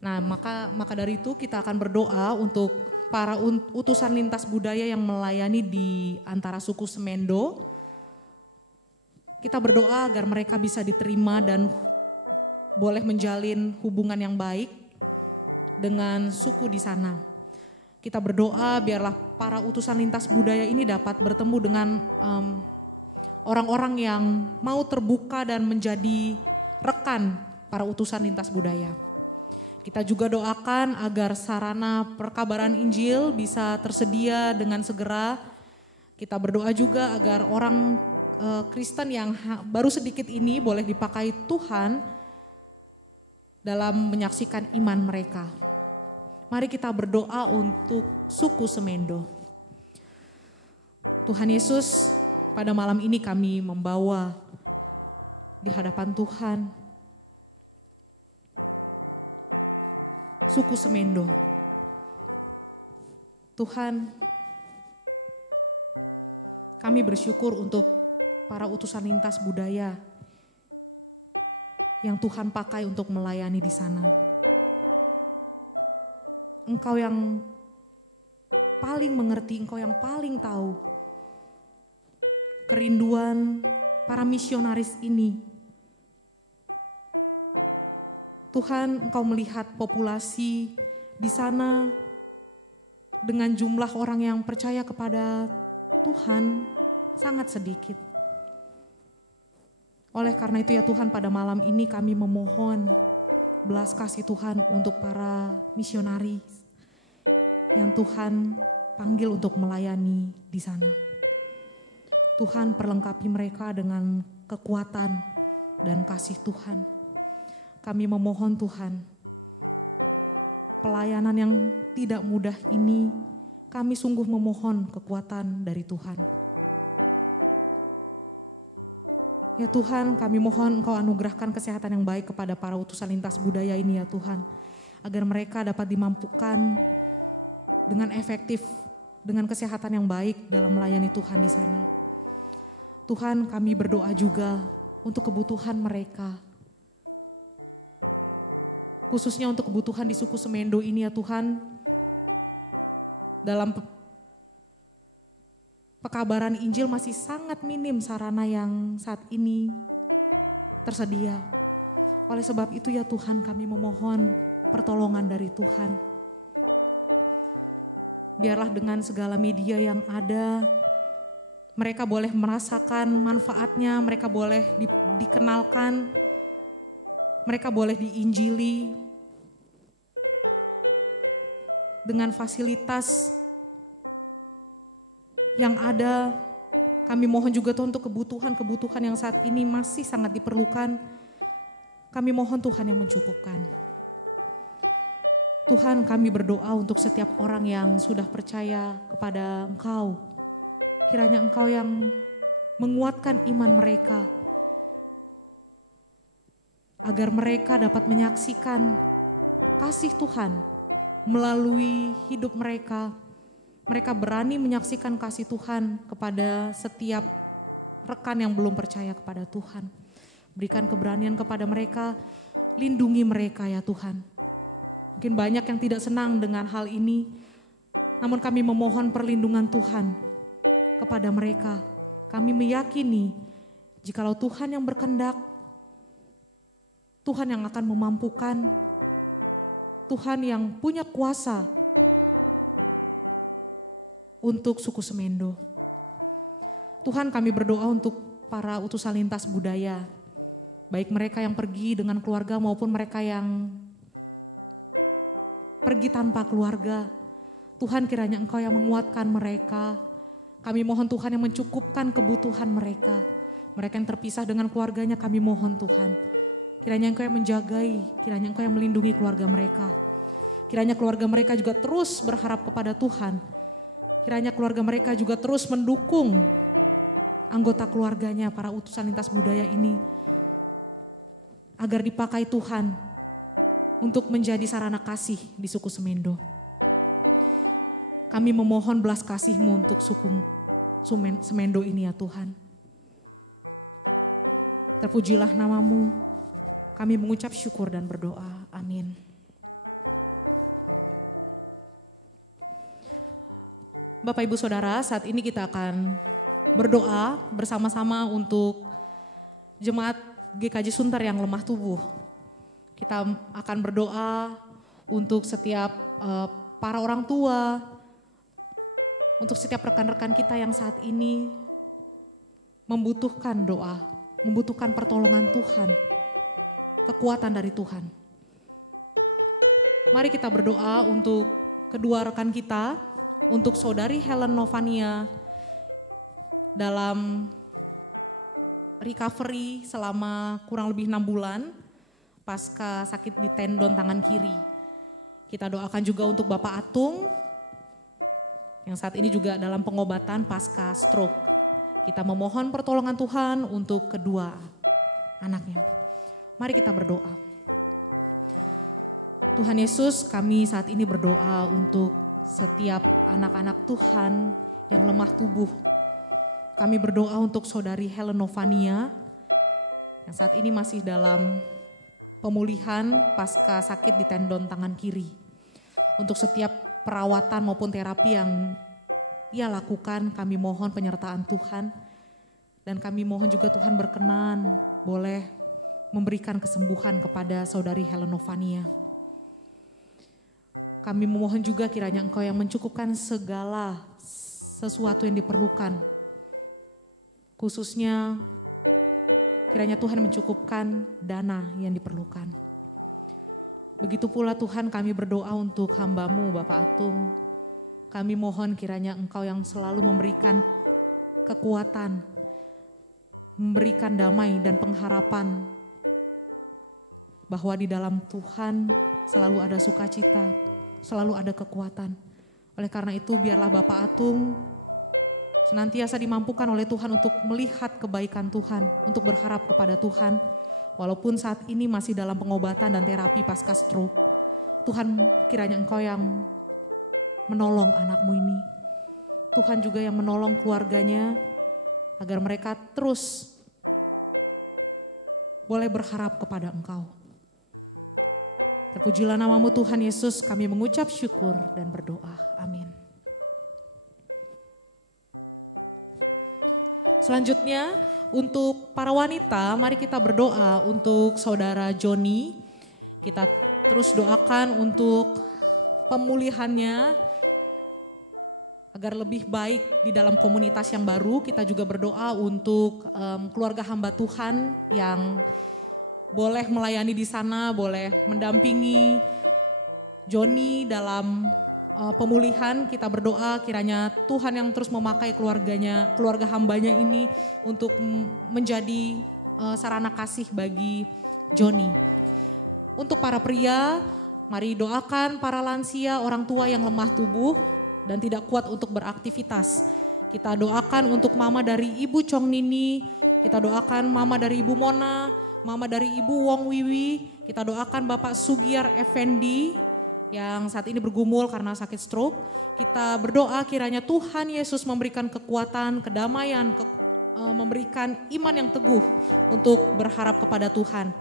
Nah, maka dari itu kita akan berdoa untuk para utusan lintas budaya yang melayani di antara suku Semendo. Kita berdoa agar mereka bisa diterima dan boleh menjalin hubungan yang baik dengan suku di sana. Kita berdoa biarlah para utusan lintas budaya ini dapat bertemu dengan orang-orang yang mau terbuka dan menjadi rekan para utusan lintas budaya. Kita juga doakan agar sarana perkabaran Injil bisa tersedia dengan segera. Kita berdoa juga agar orang Kristen yang baru sedikit ini boleh dipakai Tuhan dalam menyaksikan iman mereka. Mari kita berdoa untuk suku Semendo. Tuhan Yesus, pada malam ini kami membawa di hadapan Tuhan suku Semendo. Tuhan, kami bersyukur untuk para utusan lintas budaya yang Tuhan pakai untuk melayani di sana. Engkau yang paling mengerti, Engkau yang paling tahu kerinduan para misionaris ini. Tuhan, Engkau melihat populasi di sana dengan jumlah orang yang percaya kepada Tuhan sangat sedikit. Oleh karena itu ya Tuhan, pada malam ini kami memohon belas kasih Tuhan untuk para misionaris yang Tuhan panggil untuk melayani di sana. Tuhan, perlengkapi mereka dengan kekuatan dan kasih Tuhan. Kami memohon Tuhan, pelayanan yang tidak mudah ini, kami sungguh memohon kekuatan dari Tuhan. Ya Tuhan, kami mohon Engkau anugerahkan kesehatan yang baik kepada para utusan lintas budaya ini ya Tuhan. Agar mereka dapat dimampukan dengan efektif, dengan kesehatan yang baik dalam melayani Tuhan di sana. Tuhan, kami berdoa juga untuk kebutuhan mereka. Khususnya untuk kebutuhan di suku Semendo ini ya Tuhan. Dalam pekabaran Injil masih sangat minim sarana yang saat ini tersedia. Oleh sebab itu ya Tuhan, kami memohon pertolongan dari Tuhan. Biarlah dengan segala media yang ada, mereka boleh merasakan manfaatnya, mereka boleh dikenalkan, mereka boleh diinjili dengan fasilitas yang ada. Kami mohon juga Tuhan untuk kebutuhan-kebutuhan yang saat ini masih sangat diperlukan. Kami mohon Tuhan yang mencukupkan. Tuhan, kami berdoa untuk setiap orang yang sudah percaya kepada Engkau. Kiranya Engkau yang menguatkan iman mereka, agar mereka dapat menyaksikan kasih Tuhan melalui hidup mereka. Mereka berani menyaksikan kasih Tuhan kepada setiap rekan yang belum percaya kepada Tuhan. Berikan keberanian kepada mereka, lindungi mereka ya Tuhan. Mungkin banyak yang tidak senang dengan hal ini, namun kami memohon perlindungan Tuhan kepada mereka. Kami meyakini jikalau Tuhan yang berkehendak, Tuhan yang akan memampukan, Tuhan yang punya kuasa untuk suku Semendo. Tuhan, kami berdoa untuk para utusan lintas budaya, baik mereka yang pergi dengan keluarga maupun mereka yang pergi tanpa keluarga. Tuhan, kiranya Engkau yang menguatkan mereka. Kami mohon Tuhan yang mencukupkan kebutuhan mereka. Mereka yang terpisah dengan keluarganya, kami mohon Tuhan, kiranya Engkau yang menjagai, kiranya Engkau yang melindungi keluarga mereka. Kiranya keluarga mereka juga terus berharap kepada Tuhan. Kiranya keluarga mereka juga terus mendukung anggota keluarganya, para utusan lintas budaya ini, agar dipakai Tuhan untuk menjadi sarana kasih di suku Semendo. Kami memohon belas kasih-Mu untuk suku Semendo ini ya Tuhan. Terpujilah nama-Mu, kami mengucap syukur dan berdoa. Amin. Bapak Ibu Saudara, saat ini kita akan berdoa bersama-sama untuk jemaat GKJ Sunter yang lemah tubuh. Kita akan berdoa untuk setiap para orang tua, untuk setiap rekan-rekan kita yang saat ini membutuhkan doa, membutuhkan pertolongan Tuhan, kekuatan dari Tuhan. Mari kita berdoa untuk kedua rekan kita, untuk saudari Helen Novania dalam recovery selama kurang lebih 6 bulan pasca sakit di tendon tangan kiri. Kita doakan juga untuk Bapak Atung yang saat ini juga dalam pengobatan pasca stroke. Kita memohon pertolongan Tuhan untuk kedua anaknya. Mari kita berdoa. Tuhan Yesus, kami saat ini berdoa untuk setiap anak-anak Tuhan yang lemah tubuh. Kami berdoa untuk saudari Helen Novania yang saat ini masih dalam pemulihan pasca sakit di tendon tangan kiri. Untuk setiap perawatan maupun terapi yang ia lakukan, kami mohon penyertaan Tuhan. Dan kami mohon juga Tuhan berkenan boleh memberikan kesembuhan kepada saudari Helen Novania. Kami memohon juga kiranya Engkau yang mencukupkan segala sesuatu yang diperlukan. Khususnya kiranya Tuhan mencukupkan dana yang diperlukan. Begitu pula Tuhan kami berdoa untuk hamba-Mu Bapak Atung. Kami mohon kiranya Engkau yang selalu memberikan kekuatan, memberikan damai dan pengharapan bahwa di dalam Tuhan selalu ada sukacita, selalu ada kekuatan. Oleh karena itu biarlah Bapak Atung senantiasa dimampukan oleh Tuhan untuk melihat kebaikan Tuhan, untuk berharap kepada Tuhan. Walaupun saat ini masih dalam pengobatan dan terapi pasca stroke. Tuhan kiranya Engkau yang menolong anakmu ini. Tuhan juga yang menolong keluarganya agar mereka terus boleh berharap kepada Engkau. Terpujilah nama-Mu Tuhan Yesus, kami mengucap syukur dan berdoa. Amin. Selanjutnya untuk para wanita, mari kita berdoa untuk saudara Joni. Kita terus doakan untuk pemulihannya agar lebih baik di dalam komunitas yang baru. Kita juga berdoa untuk keluarga hamba Tuhan yang boleh melayani di sana, boleh mendampingi Joni dalam pemulihan. Kita berdoa kiranya Tuhan yang terus memakai keluarganya, keluarga hambanya ini untuk menjadi sarana kasih bagi Joni. Untuk para pria, mari doakan para lansia, orang tua yang lemah tubuh dan tidak kuat untuk beraktivitas. Kita doakan untuk mama dari Ibu Chong Nini, kita doakan mama dari Ibu Mona, mama dari Ibu Wong Wiwi, kita doakan Bapak Sugiar Effendi yang saat ini bergumul karena sakit stroke. Kita berdoa kiranya Tuhan Yesus memberikan kekuatan, kedamaian, memberikan iman yang teguh untuk berharap kepada Tuhan.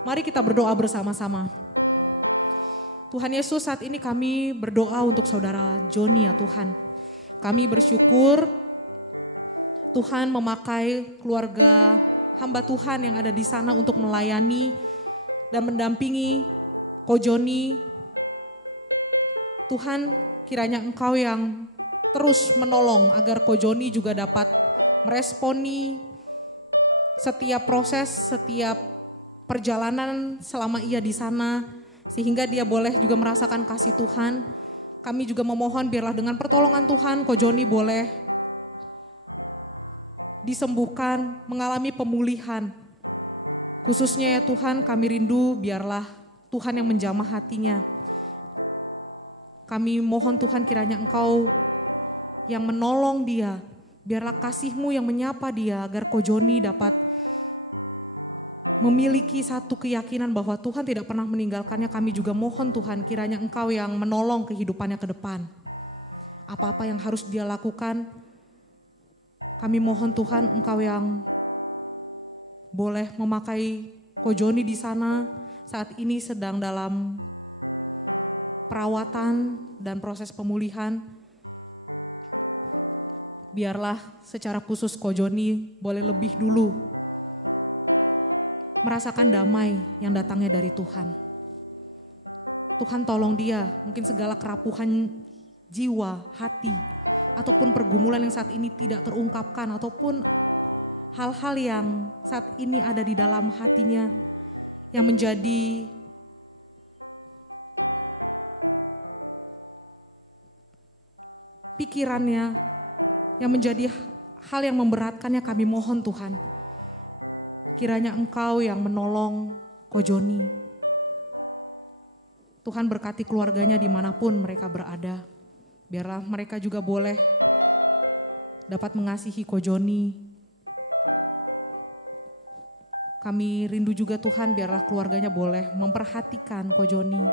Mari kita berdoa bersama-sama. Tuhan Yesus, saat ini kami berdoa untuk saudara Joni ya Tuhan. Kami bersyukur Tuhan memakai keluarga hamba Tuhan yang ada di sana untuk melayani dan mendampingi Ko Joni. Tuhan, kiranya Engkau yang terus menolong agar Ko Joni juga dapat meresponi setiap proses, setiap perjalanan selama ia di sana, sehingga dia boleh juga merasakan kasih Tuhan. Kami juga memohon biarlah dengan pertolongan Tuhan Ko Joni boleh disembuhkan, mengalami pemulihan. Khususnya ya Tuhan, kami rindu biarlah Tuhan yang menjamah hatinya. Kami mohon Tuhan kiranya Engkau yang menolong dia, biarlah kasih-Mu yang menyapa dia agar Ko Joni dapat memiliki satu keyakinan bahwa Tuhan tidak pernah meninggalkannya. Kami juga mohon Tuhan kiranya Engkau yang menolong kehidupannya ke depan. Apa-apa yang harus dia lakukan, kami mohon Tuhan Engkau yang boleh memakai Ko Joni di sana saat ini sedang dalam perawatan dan proses pemulihan. Biarlah secara khusus Ko Joni boleh lebih dulu merasakan damai yang datangnya dari Tuhan. Tuhan tolong dia, mungkin segala kerapuhan jiwa, hati, ataupun pergumulan yang saat ini tidak terungkapkan, ataupun hal-hal yang saat ini ada di dalam hatinya yang menjadi pikirannya, yang menjadi hal yang memberatkannya. Kami mohon Tuhan, kiranya Engkau yang menolong Ko Joni. Tuhan berkati keluarganya dimanapun mereka berada. Biarlah mereka juga boleh dapat mengasihi Ko Joni. Kami rindu juga Tuhan biarlah keluarganya boleh memperhatikan Ko Joni.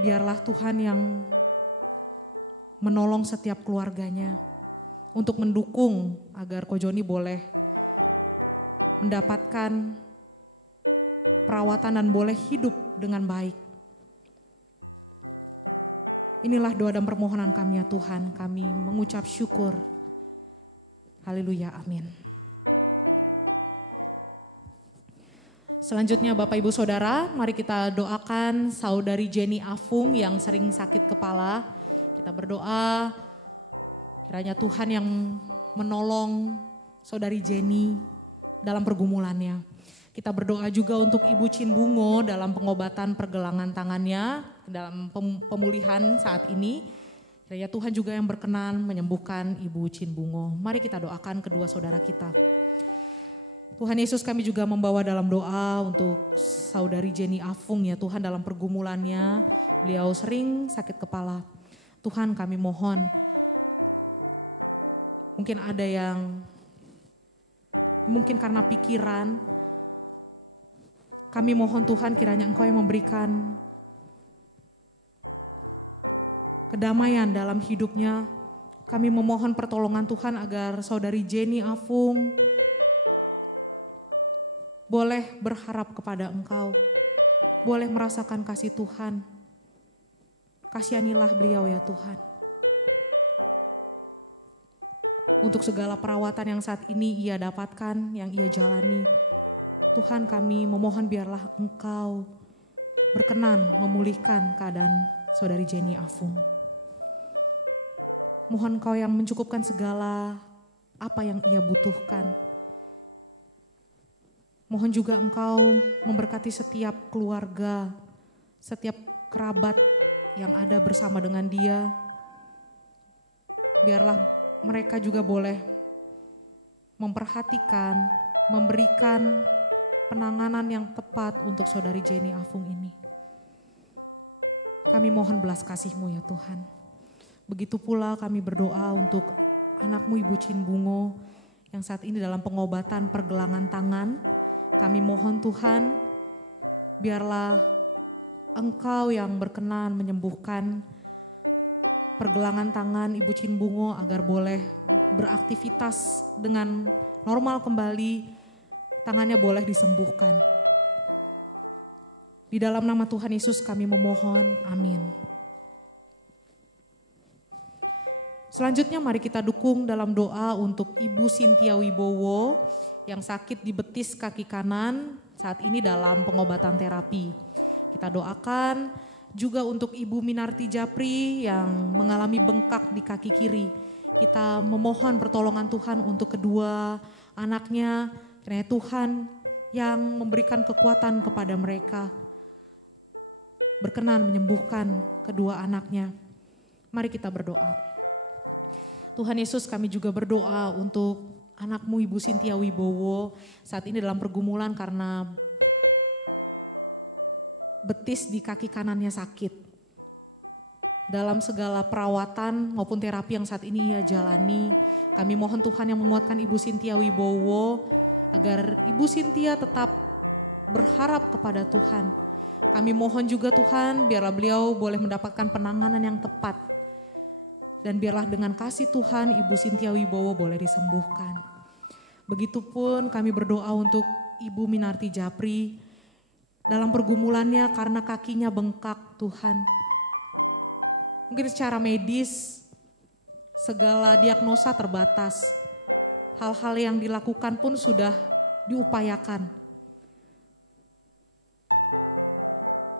Biarlah Tuhan yang menolong setiap keluarganya untuk mendukung agar Ko Joni boleh mendapatkan perawatan dan boleh hidup dengan baik. Inilah doa dan permohonan kami ya Tuhan, kami mengucap syukur. Haleluya, amin. Selanjutnya Bapak Ibu Saudara, mari kita doakan saudari Jenny Afung yang sering sakit kepala. Kita berdoa kiranya Tuhan yang menolong saudari Jenny dalam pergumulannya. Kita berdoa juga untuk Ibu Chin Bungo dalam pengobatan pergelangan tangannya, dalam pemulihan saat ini. Kiranya Tuhan juga yang berkenan menyembuhkan Ibu Chin Bungo. Mari kita doakan kedua saudara kita. Tuhan Yesus, kami juga membawa dalam doa untuk saudari Jenny Afung ya Tuhan, dalam pergumulannya. Beliau sering sakit kepala. Tuhan, kami mohon, mungkin ada yang mungkin karena pikiran, kami mohon Tuhan kiranya Engkau yang memberikan kedamaian dalam hidupnya. Kami memohon pertolongan Tuhan agar saudari Jenny Afung boleh berharap kepada Engkau, boleh merasakan kasih Tuhan. Kasihanilah beliau ya Tuhan. Untuk segala perawatan yang saat ini ia dapatkan, yang ia jalani, Tuhan kami memohon biarlah Engkau berkenan memulihkan keadaan saudari Jenny Afung. Mohon Engkau yang mencukupkan segala apa yang ia butuhkan. Mohon juga Engkau memberkati setiap keluarga, setiap kerabat yang ada bersama dengan dia. Biarlah mereka juga boleh memperhatikan, memberikan penanganan yang tepat untuk saudari Jenny Afung ini. Kami mohon belas kasih-Mu ya Tuhan. Begitu pula kami berdoa untuk anak-Mu Ibu Chin Bungo yang saat ini dalam pengobatan pergelangan tangan. Kami mohon Tuhan, biarlah Engkau yang berkenan menyembuhkan pergelangan tangan Ibu Chin Bungo agar boleh beraktivitas dengan normal kembali, tangannya boleh disembuhkan. Di dalam nama Tuhan Yesus kami memohon, amin. Selanjutnya mari kita dukung dalam doa untuk Ibu Cynthia Wibowo yang sakit di betis kaki kanan, saat ini dalam pengobatan terapi. Kita doakan juga untuk Ibu Minarti Japri yang mengalami bengkak di kaki kiri. Kita memohon pertolongan Tuhan untuk kedua anaknya, kiranya Tuhan yang memberikan kekuatan kepada mereka, berkenan menyembuhkan kedua anaknya. Mari kita berdoa. Tuhan Yesus, kami juga berdoa untuk anak-Mu Ibu Cynthia Wibowo saat ini dalam pergumulan karena betis di kaki kanannya sakit. Dalam segala perawatan maupun terapi yang saat ini ia jalani, kami mohon Tuhan yang menguatkan Ibu Cynthia Wibowo agar Ibu Cynthia tetap berharap kepada Tuhan. Kami mohon juga Tuhan biarlah beliau boleh mendapatkan penanganan yang tepat. Dan biarlah dengan kasih Tuhan Ibu Cynthia Wibowo boleh disembuhkan. Begitupun kami berdoa untuk Ibu Minarti Japri dalam pergumulannya karena kakinya bengkak Tuhan. Mungkin secara medis segala diagnosa terbatas. Hal-hal yang dilakukan pun sudah diupayakan.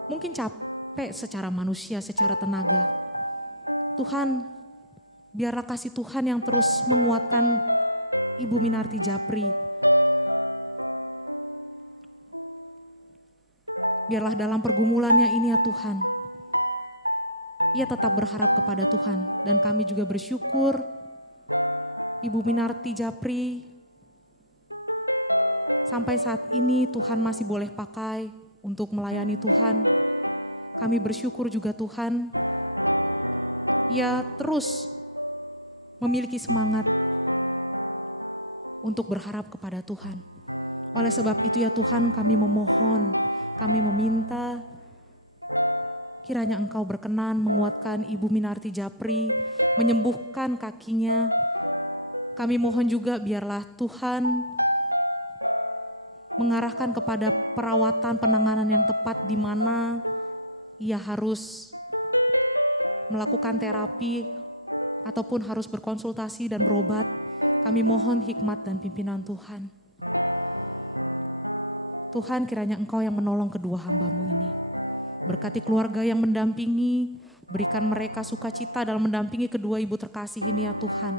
Mungkin capek secara manusia, secara tenaga. Tuhan, biarlah kasih Tuhan yang terus menguatkan Ibu Minarti Japri. Biarlah dalam pergumulannya ini ya Tuhan, ia tetap berharap kepada Tuhan. Dan kami juga bersyukur Ibu Minarti Japri sampai saat ini Tuhan masih boleh pakai untuk melayani Tuhan. Kami bersyukur juga Tuhan, ia terus memiliki semangat untuk berharap kepada Tuhan. Oleh sebab itu ya Tuhan, kami memohon, kami meminta kiranya Engkau berkenan menguatkan Ibu Minarti Japri, menyembuhkan kakinya. Kami mohon juga biarlah Tuhan mengarahkan kepada perawatan penanganan yang tepat di mana ia harus melakukan terapi ataupun harus berkonsultasi dan berobat. Kami mohon hikmat dan pimpinan Tuhan. Tuhan, kiranya Engkau yang menolong kedua hamba-Mu ini. Berkati keluarga yang mendampingi, berikan mereka sukacita dalam mendampingi kedua ibu terkasih ini ya Tuhan.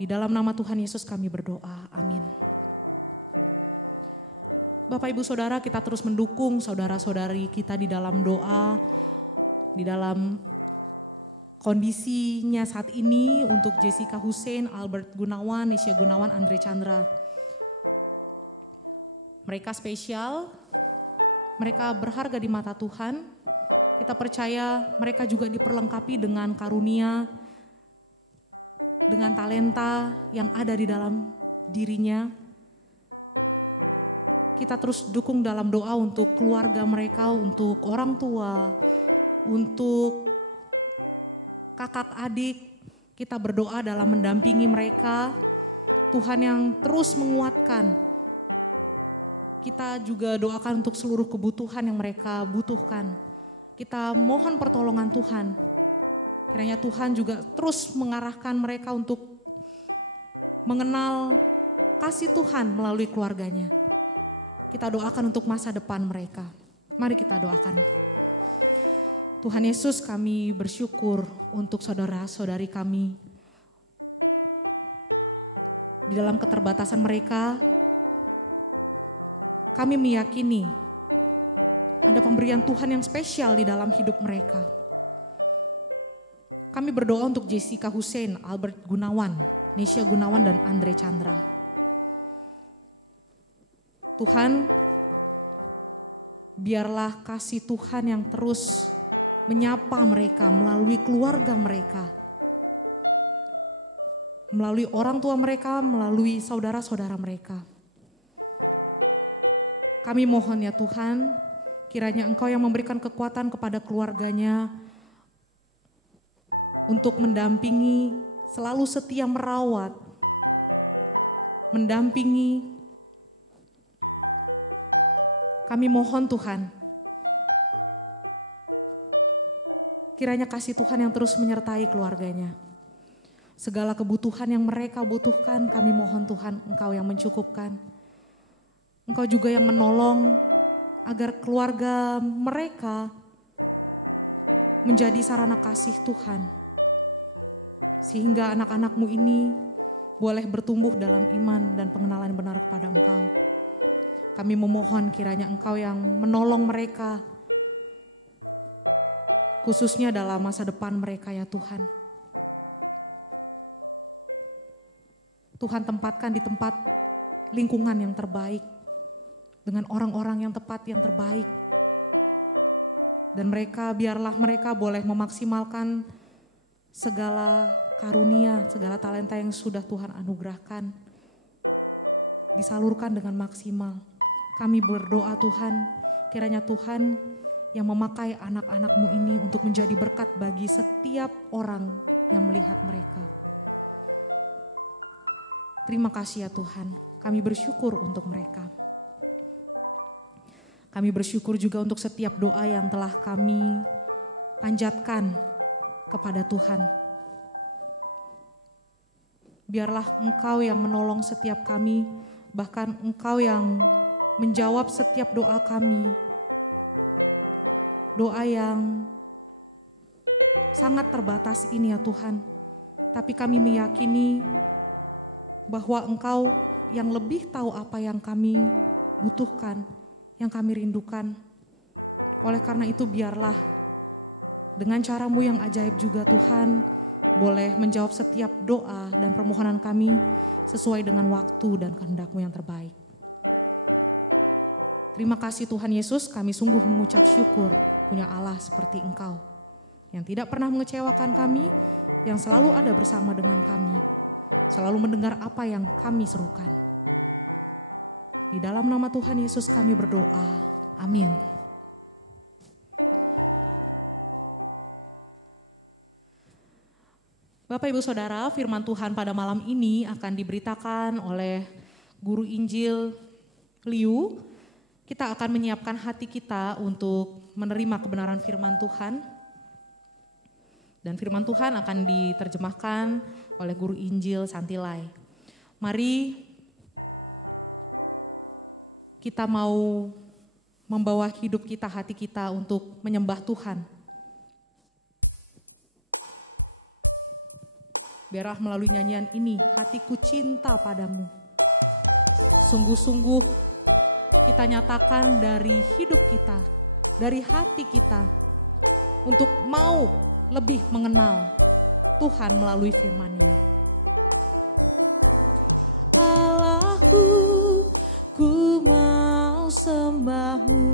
Di dalam nama Tuhan Yesus kami berdoa, amin. Bapak Ibu Saudara, kita terus mendukung saudara-saudari kita di dalam doa, di dalam kondisinya saat ini untuk Jessica Hussein, Albert Gunawan, Nesya Gunawan, Andre Chandra. Mereka spesial, mereka berharga di mata Tuhan. Kita percaya mereka juga diperlengkapi dengan karunia, dengan talenta yang ada di dalam dirinya. Kita terus dukung dalam doa untuk keluarga mereka, untuk orang tua, untuk kakak adik. Kita berdoa dalam mendampingi mereka. Tuhan yang terus menguatkan. Kita juga doakan untuk seluruh kebutuhan yang mereka butuhkan. Kita mohon pertolongan Tuhan. Kiranya Tuhan juga terus mengarahkan mereka untuk mengenal kasih Tuhan melalui keluarganya. Kita doakan untuk masa depan mereka. Mari kita doakan. Tuhan Yesus, kami bersyukur untuk saudara-saudari kami. Di dalam keterbatasan mereka, kami meyakini ada pemberian Tuhan yang spesial di dalam hidup mereka. Kami berdoa untuk Jessica Hussein, Albert Gunawan, Nesya Gunawan, dan Andre Chandra. Tuhan, biarlah kasih Tuhan yang terus menyapa mereka melalui keluarga mereka, melalui orang tua mereka, melalui saudara-saudara mereka. Kami mohon ya Tuhan, kiranya Engkau yang memberikan kekuatan kepada keluarganya untuk mendampingi, selalu setia merawat, mendampingi. Kami mohon Tuhan, kiranya kasih Tuhan yang terus menyertai keluarganya. Segala kebutuhan yang mereka butuhkan, kami mohon Tuhan, Engkau yang mencukupkan. Engkau juga yang menolong agar keluarga mereka menjadi sarana kasih Tuhan. Sehingga anak-anak-Mu ini boleh bertumbuh dalam iman dan pengenalan benar kepada Engkau. Kami memohon kiranya Engkau yang menolong mereka, khususnya dalam masa depan mereka ya Tuhan. Tuhan tempatkan di tempat lingkungan yang terbaik, dengan orang-orang yang tepat yang terbaik. Dan mereka, biarlah mereka boleh memaksimalkan segala karunia, segala talenta yang sudah Tuhan anugerahkan, disalurkan dengan maksimal. Kami berdoa Tuhan, kiranya Tuhan yang memakai anak-anak-Mu ini untuk menjadi berkat bagi setiap orang yang melihat mereka. Terima kasih ya Tuhan, kami bersyukur untuk mereka. Kami bersyukur juga untuk setiap doa yang telah kami panjatkan kepada Tuhan. Biarlah Engkau yang menolong setiap kami, bahkan Engkau yang menjawab setiap doa kami. Doa yang sangat terbatas ini ya Tuhan. Tapi kami meyakini bahwa Engkau yang lebih tahu apa yang kami butuhkan, yang kami rindukan. Oleh karena itu biarlah dengan cara-Mu yang ajaib juga Tuhan, boleh menjawab setiap doa dan permohonan kami sesuai dengan waktu dan kehendak-Mu yang terbaik. Terima kasih Tuhan Yesus, kami sungguh mengucap syukur punya Allah seperti Engkau, yang tidak pernah mengecewakan kami, yang selalu ada bersama dengan kami, selalu mendengar apa yang kami serukan. Di dalam nama Tuhan Yesus kami berdoa, amin. Bapak Ibu Saudara, firman Tuhan pada malam ini akan diberitakan oleh Guru Injil Liu, kita akan menyiapkan hati kita untuk menerima kebenaran firman Tuhan. Dan firman Tuhan akan diterjemahkan oleh guru Injil Santilai. Mari kita mau membawa hidup kita, hati kita untuk menyembah Tuhan. Biarlah melalui nyanyian ini, hatiku cinta padamu. Sungguh-sungguh kita nyatakan dari hidup kita, dari hati kita, untuk mau lebih mengenal Tuhan melalui firman-Nya. Allahku, ku mau sembah-Mu,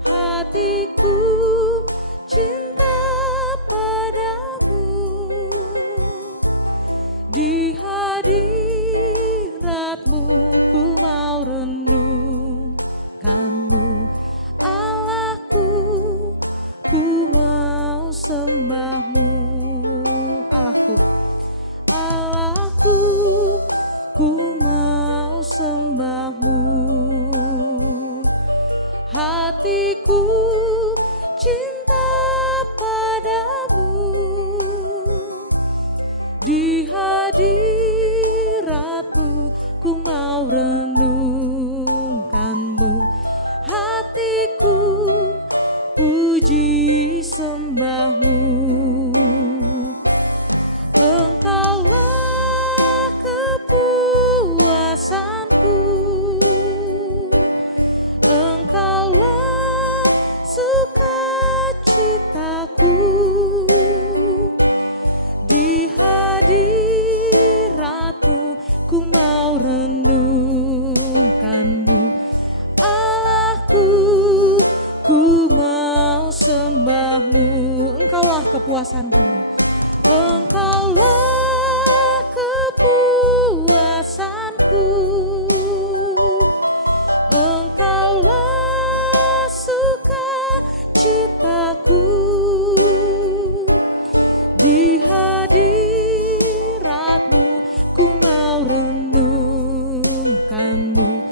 hatiku cinta padamu, di hadirat-Mu ku mau renungkan-Mu. Allahku, ku mau sembah-Mu. Allahku, Allahku, ku mau sembah-Mu. Hatiku cinta padamu, di hadirat-Mu ku mau renungkan-Mu. Hatiku puji sembah-Mu. Engkaulah kepuasanku, Engkaulah sukacitaku, di hadirat-Mu ku mau renungkan-Mu. Allahku, ku mau sembah-Mu. Engkaulah kepuasan kami, Engkaulah kepuasanku, Engkaulah sukacitaku, di hadirat-Mu ku mau renungkan-Mu.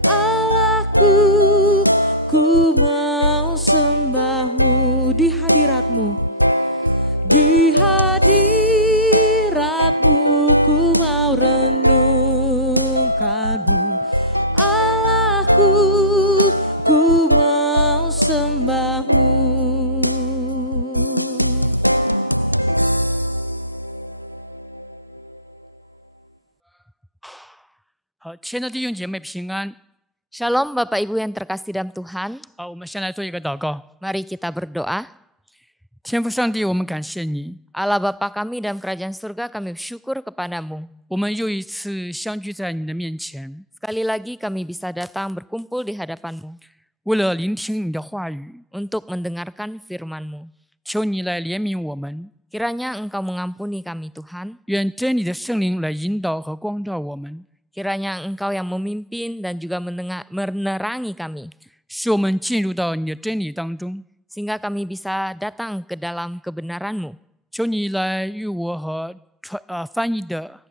Allahku, ku mau sembah-Mu, di hadirat-Mu, di hadirat-Mu ku mau renungkan-Mu. Allahku, ku mau sembah-Mu. 好，亲爱的弟兄姐妹平安。 Shalom Bapak Ibu yang terkasih dalam Tuhan. 我们先来做一个祷告。 Mari kita berdoa. 天父上帝，我们感谢你， Allah Bapa kami dalam kerajaan surga, kami bersyukur kepadamu. 我们又一次相聚在你的面前， Sekali lagi kami bisa datang berkumpul di hadapanmu 为了聆听你的话语， untuk mendengarkan firman-Mu. 求你来怜悯我们， Kiranya Engkau mengampuni kami Tuhan. 愿真理的圣灵来引导和光照我们， Kiranya Engkau yang memimpin dan juga menerangi kami. 使我们进入到你的真理当中。 Sehingga kami bisa datang ke dalam kebenaran-Mu. 求你来与我和翻译的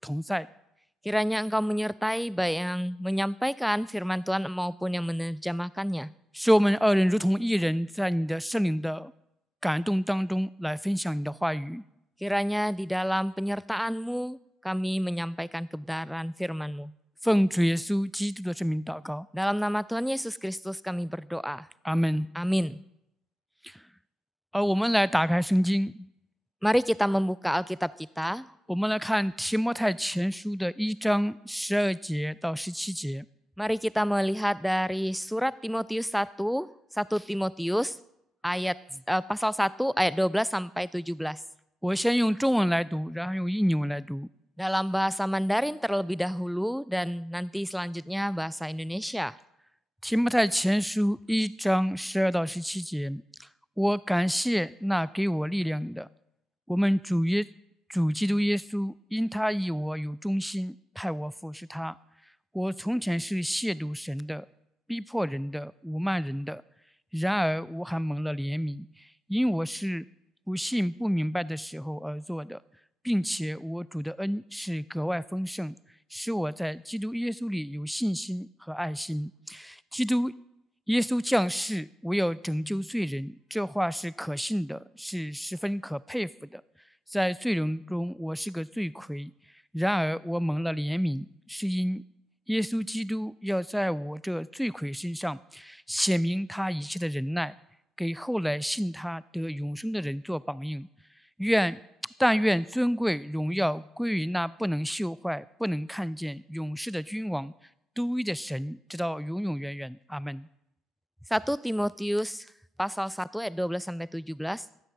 同在， Kiranya Engkau menyertai baik yang menyampaikan firman Tuhan maupun yang menerjemahkannya. 使我们二人如同一人，在你的圣灵的感动当中来分享你的话语。 Kiranya di dalam penyertaan-Mu kami menyampaikan kebenaran firman-Mu. 奉主耶稣基督的圣名祷告， Dalam nama Tuhan Yesus Kristus kami berdoa. 阿门。 Amin. 我们来打开圣经， Mari kita membuka Alkitab kita. 我们来看提摩太前书的1章12节到17节。 Mari kita melihat dari surat Timotius 1 Timotius pasal 1 ayat 12 sampai 17. 我先用中文来读，然后用印尼文来读。 Dalam bahasa Mandarin terlebih dahulu dan nanti selanjutnya bahasa Indonesia. 提摩太前书1章12到17节，我感谢那给我力量的，我们主基督耶稣，因他以我有忠心，派我服侍他。我从前是亵渎神的，逼迫人的，侮慢人的，然而我还蒙了怜悯，因我是不信不明白的时候而做的，并且我主的恩是格外丰盛，使我在基督耶稣里有信心和爱心。基督耶稣降世，为要拯救罪人，这话是可信的，是十分可佩服的。在罪人中，我是个罪魁，然而我蒙了怜悯，是因耶稣基督要在我这罪魁身上显明他一切的忍耐，给后来信他得永生的人做榜样。但愿尊贵荣耀归于那不能朽坏、不能看见、永世的君王，独一的神，直到永永远远。阿们。1 Timotius pasal 1 ayat 12-17,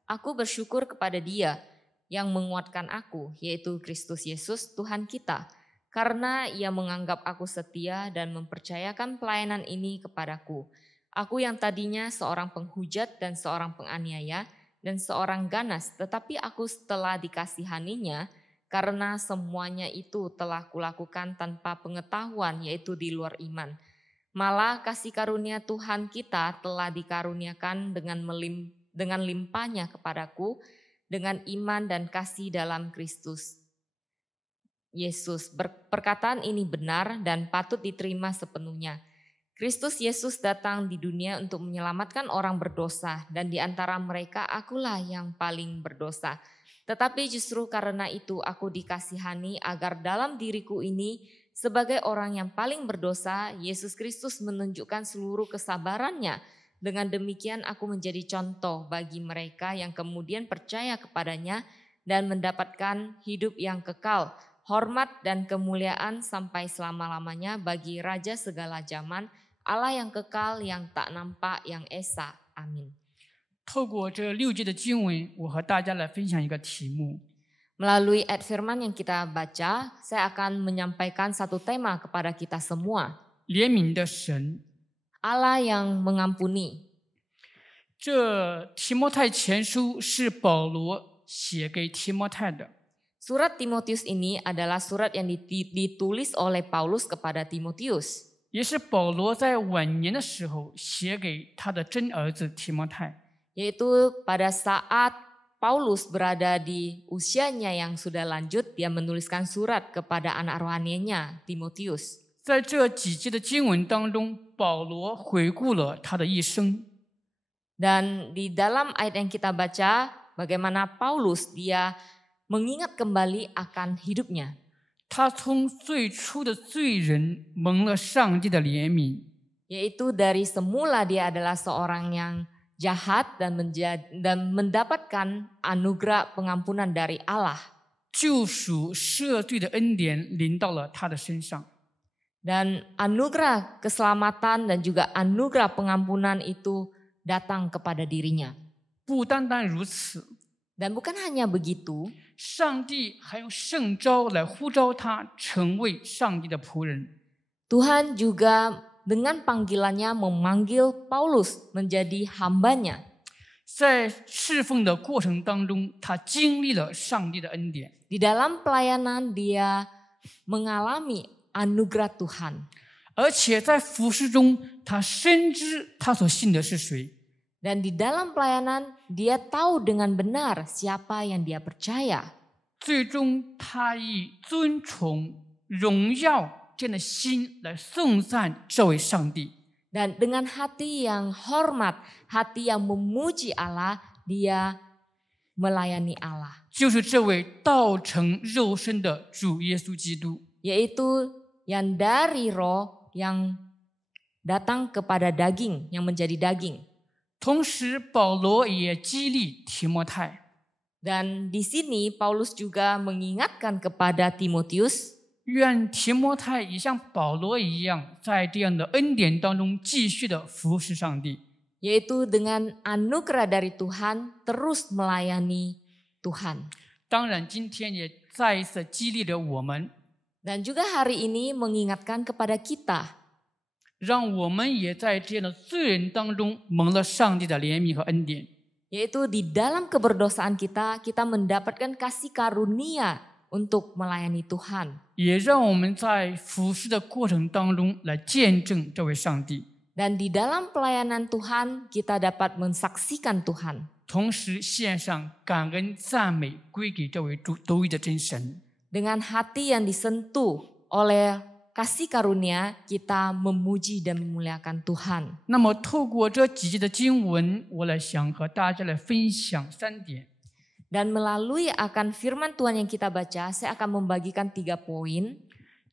aku bersyukur kepada Dia yang menguatkan aku, yaitu Kristus Yesus Tuhan kita, karena Ia menganggap aku setia dan mempercayakan pelayanan ini kepadaku. Aku yang tadinya seorang penghujat dan seorang penganiaya dan seorang ganas, tetapi aku setelah dikasihaninya, karena semuanya itu telah kulakukan tanpa pengetahuan, yaitu di luar iman. Malah kasih karunia Tuhan kita telah dikaruniakan dengan limpahnya kepadaku, dengan iman dan kasih dalam Kristus Yesus. Perkataan ini benar dan patut diterima sepenuhnya. Kristus Yesus datang di dunia untuk menyelamatkan orang berdosa, dan di antara mereka akulah yang paling berdosa. Tetapi justru karena itu aku dikasihani agar dalam diriku ini sebagai orang yang paling berdosa, Yesus Kristus menunjukkan seluruh kesabarannya. Dengan demikian aku menjadi contoh bagi mereka yang kemudian percaya kepadanya dan mendapatkan hidup yang kekal, hormat dan kemuliaan sampai selama-lamanya bagi Raja segala zaman, Allah yang kekal, yang tak nampak, yang esa. Amin. 透过这6节的经文，我和大家来分享一个题目。 Melalui ayat firman yang kita baca, saya akan menyampaikan satu tema kepada kita semua. 怜悯的神。 Allah yang mengampuni. 这提摩太前书是保罗写给提摩太的。 Surat Timotius ini adalah surat yang ditulis oleh Paulus kepada Timotius. 也是保罗在晚年的时候写给他的真儿子提摩太。 Yaitu pada saat Paulus berada di usianya yang sudah lanjut, dia menuliskan surat kepada anak rohaninya Timotius. 在这几节的经文当中，保罗回顾了他的一生。 Dan di dalam ayat yang kita baca, bagaimana Paulus dia mengingat kembali akan hidupnya. 他从最初的罪人蒙了上帝的怜悯， Yaitu dari semula dia adalah seorang yang jahat dan mendapatkan anugerah pengampunan dari Allah. 救赎赦罪的恩典临到了他的身上。 Dan anugerah keselamatan dan juga anugerah pengampunan itu datang kepada dirinya. 不单单如此， Dan bukan hanya begitu, 上帝还用圣召来呼召他成为上帝的仆人。 Tuhan juga dengan panggilannya memanggil Paulus menjadi hambanya. 在侍奉的过程当中，他经历了上帝的恩典。 Di dalam pelayanan dia mengalami anugerah Tuhan. 而且在服事中，他深知他所信的是谁。 Dan di dalam pelayanan dia tahu dengan benar siapa yang dia percaya. 最终，他以尊崇、荣耀这样的心来颂赞这位上帝。 Dan dengan hati yang hormat, hati yang memuji Allah, dia melayani Allah. 就是这位道成肉身的主耶稣基督。 Yaitu yang dari roh yang datang kepada daging, yang menjadi daging. 同时，保罗也激励提摩太， Dan di sini Paulus juga mengingatkan kepada Timotius, 愿提摩太也像保罗一样，在这样的恩典当中继续的服侍上帝。 yaitu dengan anugerah dari Tuhan terus melayani Tuhan. 当然，今天也再一次激励着我们， Dan juga hari ini mengingatkan kepada kita, 让我们也在这样的罪人当中蒙了上帝的怜悯和恩典。 yaitu di dalam keberdosaan kita, kita mendapatkan kasih karunia untuk melayani Tuhan. 也让我们在服侍的过程当中来见证这位上帝， Dan di dalam pelayanan Tuhan, kita dapat mensaksikan Tuhan. 同时献上感恩赞美归给这位独一的真神。 Dengan hati yang disentuh, oleh kasih karunia kita memuji dan memuliakan Tuhan. 那么透过这几节的经文，我想和大家来分享3点。 Dan melalui akan firman Tuhan yang kita baca, saya akan membagikan 3 poin.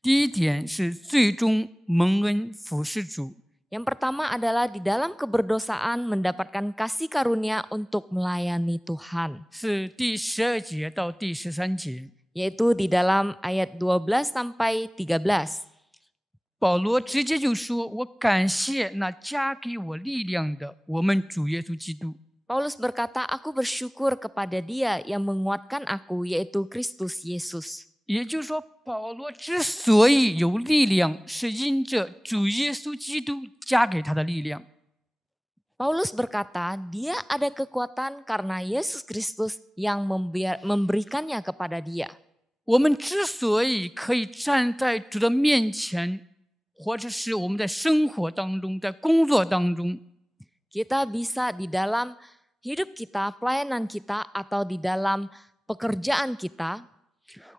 第一点是最终蒙恩服侍主。 Yang pertama adalah di dalam keberdosaan mendapatkan kasih karunia untuk melayani Tuhan. 是第12节到第13节， Yaitu di dalam ayat 12 sampai 13. 保罗直接就说：“我感谢那加给我力量的我们主耶稣基督。” Paulus berkata, aku bersyukur kepada Dia yang menguatkan aku, yaitu Kristus Yesus. 也就是说，保罗之所以有力量，是因着主耶稣基督加给他的力量。 Paulus berkata, dia ada kekuatan karena Yesus Kristus yang memberikannya kepada dia. 我们之所以可以站在主的面前，或者是我们在生活当中、在工作当中， Kita bisa di dalam hidup kita, pelayanan kita, atau di dalam pekerjaan kita,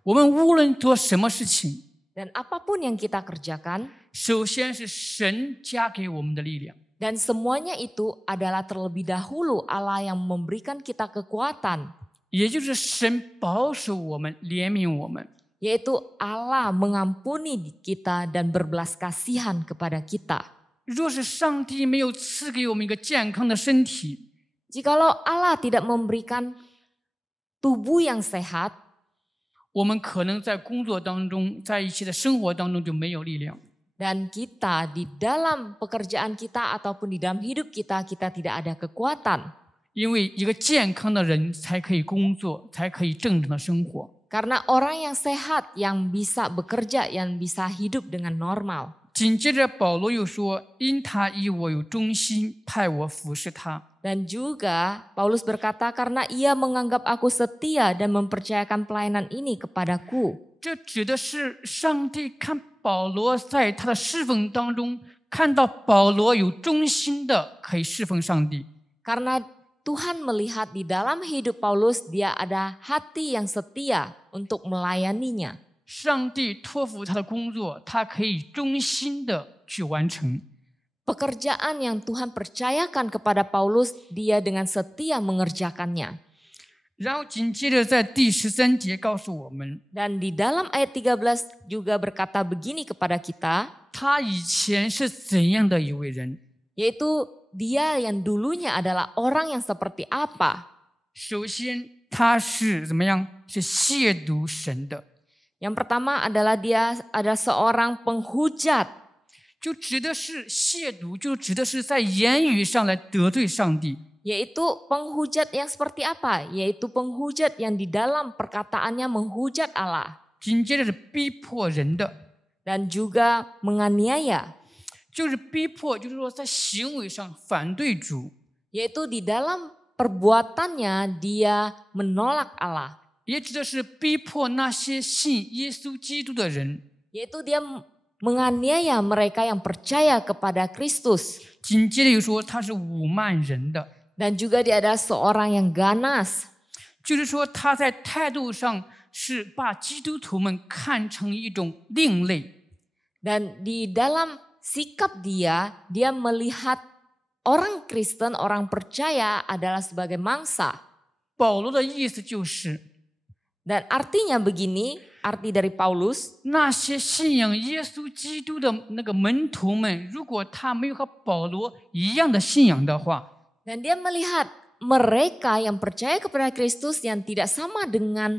我们无论做什么事情， dan apapun yang kita kerjakan, 首先是神加给我们的力量。 dan semuanya itu adalah terlebih dahulu Allah yang memberikan kita kekuatan, 也就是神保守我们、怜悯我们。 yaitu Allah mengampuni kita dan berbelas kasihan kepada kita. 若是上帝没有赐给我们一个健康的身体， Jikalau Allah tidak memberikan tubuh yang sehat, 我们可能在工作当中，在一切的生活当中就没有力量。 dan kita di dalam pekerjaan kita ataupun di dalam hidup kita, kita tidak ada kekuatan. 因为一个健康的人才可以工作，才可以正常的生活。 Karena orang yang sehat yang bisa bekerja, yang bisa hidup dengan normal. 紧接着保罗又说：“因他以我有忠心，派我服侍他。” Dan juga Paulus berkata, karena ia menganggap aku setia dan mempercayakan pelayanan ini kepadaku. 这指的是上帝看保罗在他的侍奉当中，看到保罗有忠心的可以侍奉上帝。 Karena Tuhan melihat di dalam hidup Paulus, dia ada hati yang setia untuk melayaninya. 上帝托付他的工作，他可以忠心的去完成。 Pekerjaan yang Tuhan percayakan kepada Paulus, dia dengan setia mengerjakannya. 然后紧接着在第13节告诉我们， Dan di dalam ayat 13 juga berkata begini kepada kita, 他以前是怎样的一位人。 yaitu dia yang dulunya adalah orang yang seperti apa. 首先，他是怎么样？是亵渎神的， Yang pertama adalah dia ada seorang penghujat. 就指的是亵渎，就指的是在言语上来得罪上帝。 Yaitu penghujat yang seperti apa? Yaitu penghujat yang di dalam perkataannya menghujat Allah. 紧接着是逼迫人的， Dan juga menganiaya. 就是逼迫，就是说在行为上反对主， Yaitu di dalam perbuatannya dia menolak Allah. 也指的是逼迫那些信耶稣基督的人。 Yaitu dia menganiaya mereka yang percaya kepada Kristus. 紧接着又说他是侮慢人的， Dan juga dia adalah seorang yang ganas. 就是说他在态度上是把基督徒们看成一种另类。 Dan di dalam sikap dia melihat orang Kristen, orang percaya adalah sebagai mangsa. 保罗的意思就是， Dan artinya begini, arti dari Paulus, 那些信仰耶稣基督的那个门徒们，如果他没有和保罗一样的信仰的话， dan dia melihat mereka yang percaya kepada Kristus yang tidak sama dengan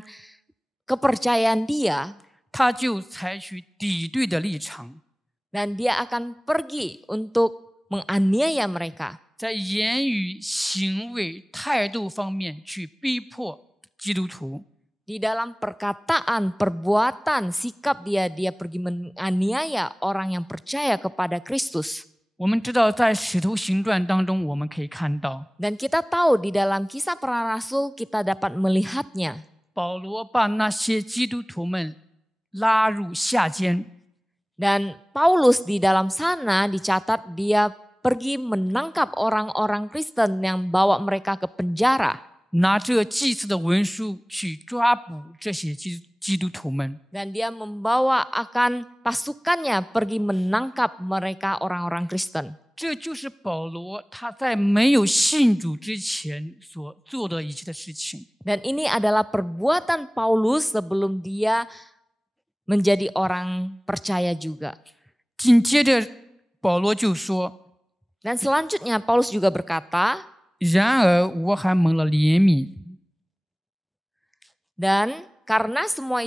kepercayaan dia, 他就采取敌对的立场， dan dia akan pergi untuk menganiaya mereka. 在言语、行为、态度方面去逼迫基督徒。 Di dalam perkataan, perbuatan, sikap dia pergi menganiaya orang yang percaya kepada Kristus. 我们知道，在《使徒行传》当中，我们可以看到， Dan kita tahu di dalam kisah para rasul kita dapat melihatnya. 保罗把那些基督徒们拉入下监， Dan Paulus di dalam sana dicatat dia pergi menangkap orang-orang Kristen yang bawa mereka ke penjara. 拿着祭祀的文书去抓捕这些基基督徒们。 Dan dia membawa akan pasukannya pergi menangkap mereka orang-orang Kristen. 这就是保罗他在没有信主之前所做的一切的事情。 Dan ini adalah perbuatan Paulus sebelum dia menjadi orang percaya juga. 紧接着保罗就说， Dan selanjutnya Paulus juga berkata, 然而我还蒙了怜悯， dan karena semua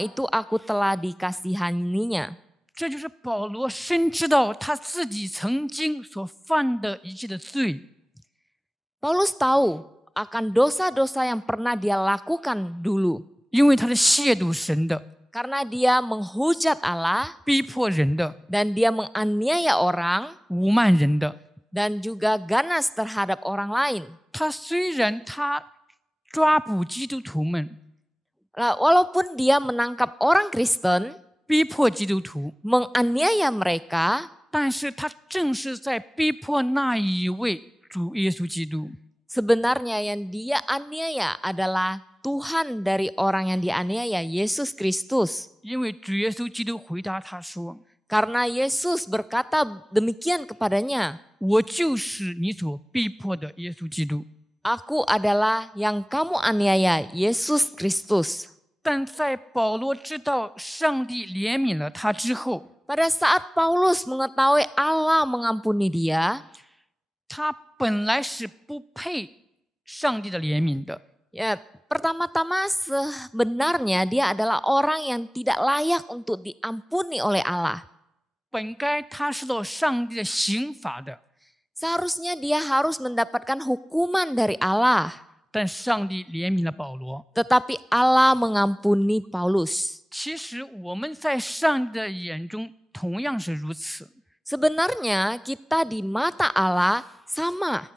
itu aku telah dikasihaninya. 这就是保罗深知道他自己曾经所犯的一切的罪。 Paulus tahu akan dosa-dosa yang pernah dia lakukan dulu. 因为他是亵渎神的， Karena dia menghujat Allah 逼迫人的， dan dia menganiaya orang 侮慢人的。 dan juga ganas terhadap orang lain. 他虽然他抓捕基督徒们， Walaupun dia menangkap orang Kristen, 逼迫基督徒， menganiaya mereka, 但是他正是在逼迫那一位主耶稣基督。 sebenarnya yang dia aniaya adalah Tuhan dari orang yang dianiaya, Yesus Kristus. 因为主耶稣基督回答他说 Karena Yesus berkata demikian kepadanya, 我就是你所逼迫的耶稣基督。 Aku adalah yang kamu aniaya, Yesus Kristus. 但在保罗知道上帝怜悯了他之后， Pada saat Paulus mengetahui Allah mengampuni dia, 他本来是不配上帝的怜悯的。 ya pertama-tama sebenarnya dia adalah orang yang tidak layak untuk diampuni oleh Allah. 本该他受到上帝的刑罚的， Seharusnya dia harus mendapatkan hukuman dari Allah. 但上帝怜悯了保罗。 Tetapi Allah mengampuni Paulus. 其实我们在上帝的眼中同样是如此。 Sebenarnya kita di mata Allah sama.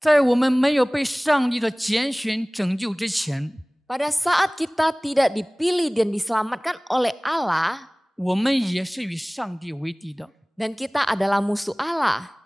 在我们没有被上帝的拣选拯救之前， Pada saat kita tidak dipilih dan diselamatkan oleh Allah, 我们也是与上帝为敌的， dan kita adalah musuh Allah,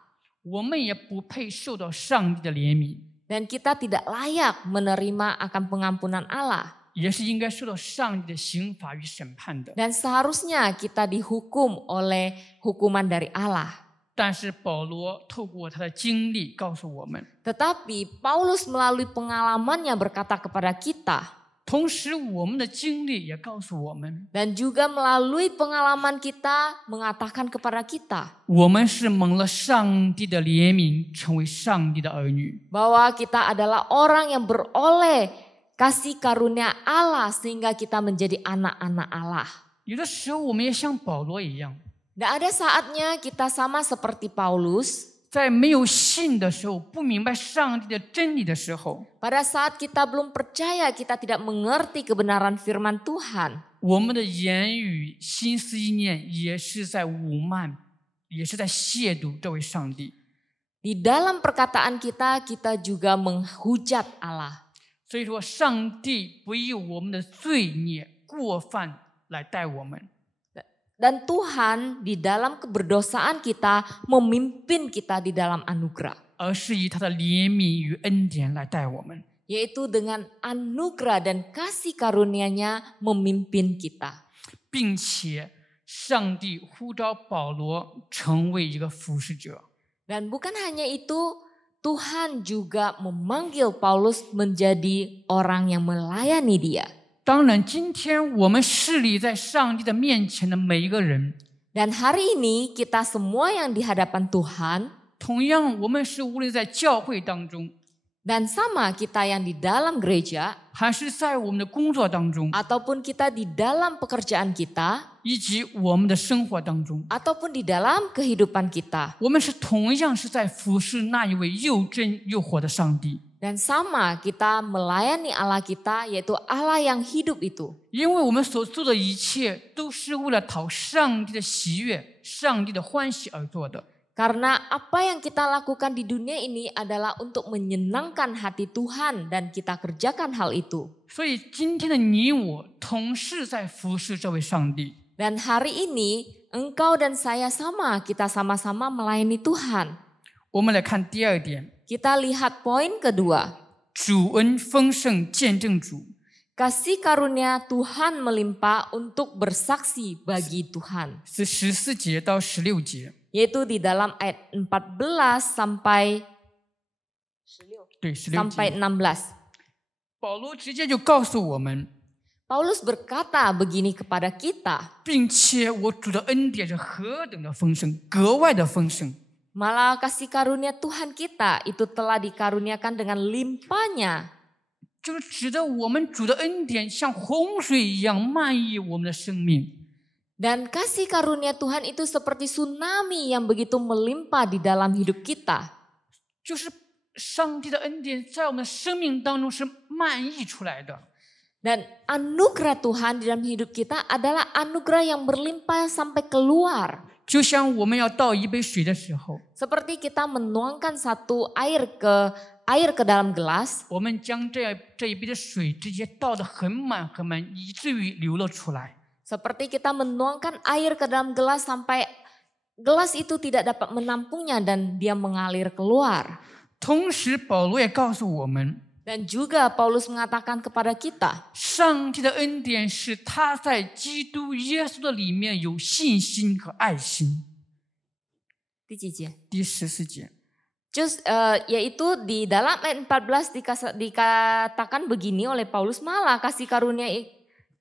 我们也不配受到上帝的怜悯， dan kita tidak layak menerima akan pengampunan Allah. 也是应该受到上帝的刑罚与审判的。 Dan seharusnya kita dihukum oleh hukuman dari Allah. 但是保罗透过他的经历告诉我们， Tetapi Paulus melalui pengalamannya berkata kepada kita, 同时我们的经历也告诉我们， dan juga melalui pengalaman kita mengatakan kepada kita 我们是蒙了上帝的怜悯，成为上帝的儿女。 bahwa kita adalah orang yang beroleh kasih karunia Allah sehingga kita menjadi anak-anak Allah. 有的时候我们也像保罗一样， Dan ada saatnya kita sama seperti Paulus. 在没有信的时候，不明白上帝的真理的时候， Pada saat kita belum percaya, kita tidak mengerti kebenaran firman Tuhan. 我们的言语、心思意念也是在侮慢，也是在亵渎这位上帝。 Di dalam perkataan kita, kita juga menghujat Allah. 所以说，上帝不以我们的罪孽过犯来待我们， Dan Tuhan di dalam keberdosaan kita memimpin kita di dalam anugerah. 而是以他的怜悯与恩典来待我们。 Yaitu dengan anugerah dan kasih karunia-Nya memimpin kita. 并且，上帝呼召保罗成为一个服侍者。 Dan bukan hanya itu, Tuhan juga memanggil Paulus menjadi orang yang melayani dia. 当然，今天我们侍立在上帝的面前的每一个人， Dan hari ini kita semua yang di hadapan Tuhan, 同样我们是无论在教会当中， dan sama kita yang di dalam gereja, 还是在我们的工作当中， ataupun kita di dalam pekerjaan kita, 以及我们的生活当中， ataupun di dalam kehidupan kita. 我们是同样是在服侍那一位又真又活的上帝。 Dan sama kita melayani Allah kita, yaitu Allah yang hidup itu. 因为我们所做的一切都是为了讨上帝的喜悦、上帝的欢喜而做的。 Karena apa yang kita lakukan di dunia ini adalah untuk menyenangkan hati Tuhan dan kita kerjakan hal itu. 所以今天的你我同是在服侍这位上帝。 Dan hari ini engkau dan saya sama, kita sama-sama melayani Tuhan. 我们来看第二点， Kita lihat poin kedua. 主恩丰盛见证主。 Kasih karunia Tuhan melimpah untuk bersaksi bagi Tuhan. 是14节到16节， Yaitu di dalam ayat 14 sampai 对，16 sampai 节。 16. 保罗直接就告诉我们， Paulus berkata begini kepada kita, 并且我主的恩典是何等的丰盛，格外的丰盛。 malah kasih karunia Tuhan kita itu telah dikaruniakan dengan limpahnya. 就是指的我们主的恩典像洪水一样漫溢我们的生命。 Dan kasih karunia Tuhan itu seperti tsunami yang begitu melimpah di dalam hidup kita. 就是上帝的恩典在我们的生命当中是漫溢出来的。 Dan anugerah Tuhan di dalam hidup kita adalah anugerah yang berlimpah sampai keluar. 就像我们要倒一杯水的时候， Seperti kita menuangkan satu air ke dalam gelas, 我们将这一杯的水直接倒得很满很满，以至于流了出来。 seperti kita menuangkan air ke dalam gelas sampai gelas itu tidak dapat menampungnya dan dia mengalir keluar. 同时，保罗也告诉我们， Dan juga Paulus mengatakan kepada kita, 上帝的恩典是他在基督耶稣的里面有信心和爱心。 di Cije. 第14节， Yaitu di dalam ayat 14 dikatakan begini oleh Paulus, malah kasih karunia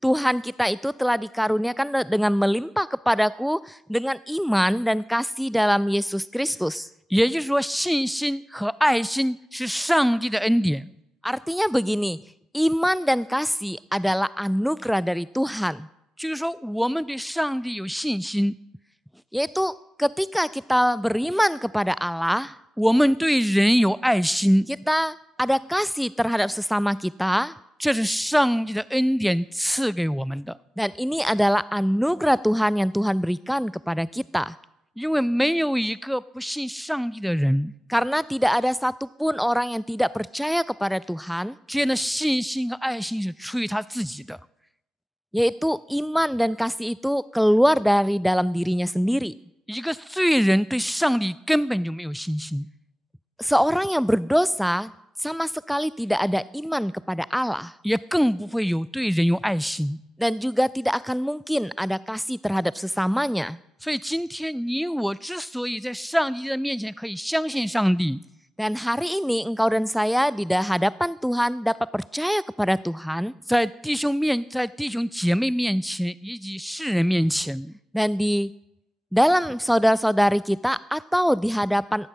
Tuhan kita itu telah dikaruniakan dengan melimpah kepadaku dengan iman dan kasih dalam Yesus Kristus. 也就是说，信心和爱心是上帝的恩典。 Artinya begini, iman dan kasih adalah anugerah dari Tuhan. 就是说，我们对上帝有信心， Yaitu ketika kita beriman kepada Allah, 我们对人有爱心， kita ada kasih terhadap sesama kita. 这是上帝的恩典赐给我们的。 Dan ini adalah anugerah Tuhan yang Tuhan berikan kepada kita. 因为没有一个不信上帝的人， Karena tidak ada satupun orang yang tidak percaya kepada Tuhan, 这样的信心和爱心是出于他自己的。 yaitu iman dan kasih itu keluar dari dalam dirinya sendiri. 一个罪人对上帝根本就没有信心， Seorang yang berdosa sama sekali tidak ada iman kepada Allah. 也更不会有对人有爱心。 Dan juga tidak akan mungkin ada kasih terhadap sesamanya. 所以今天你我之所以在上帝的面前可以相信上帝， Dan hari ini engkau dan saya di hadapan Tuhan dapat percaya kepada Tuhan. 在弟兄姐妹面前以及世人面前， Dan di dalam saudara-saudari kita atau di hadapan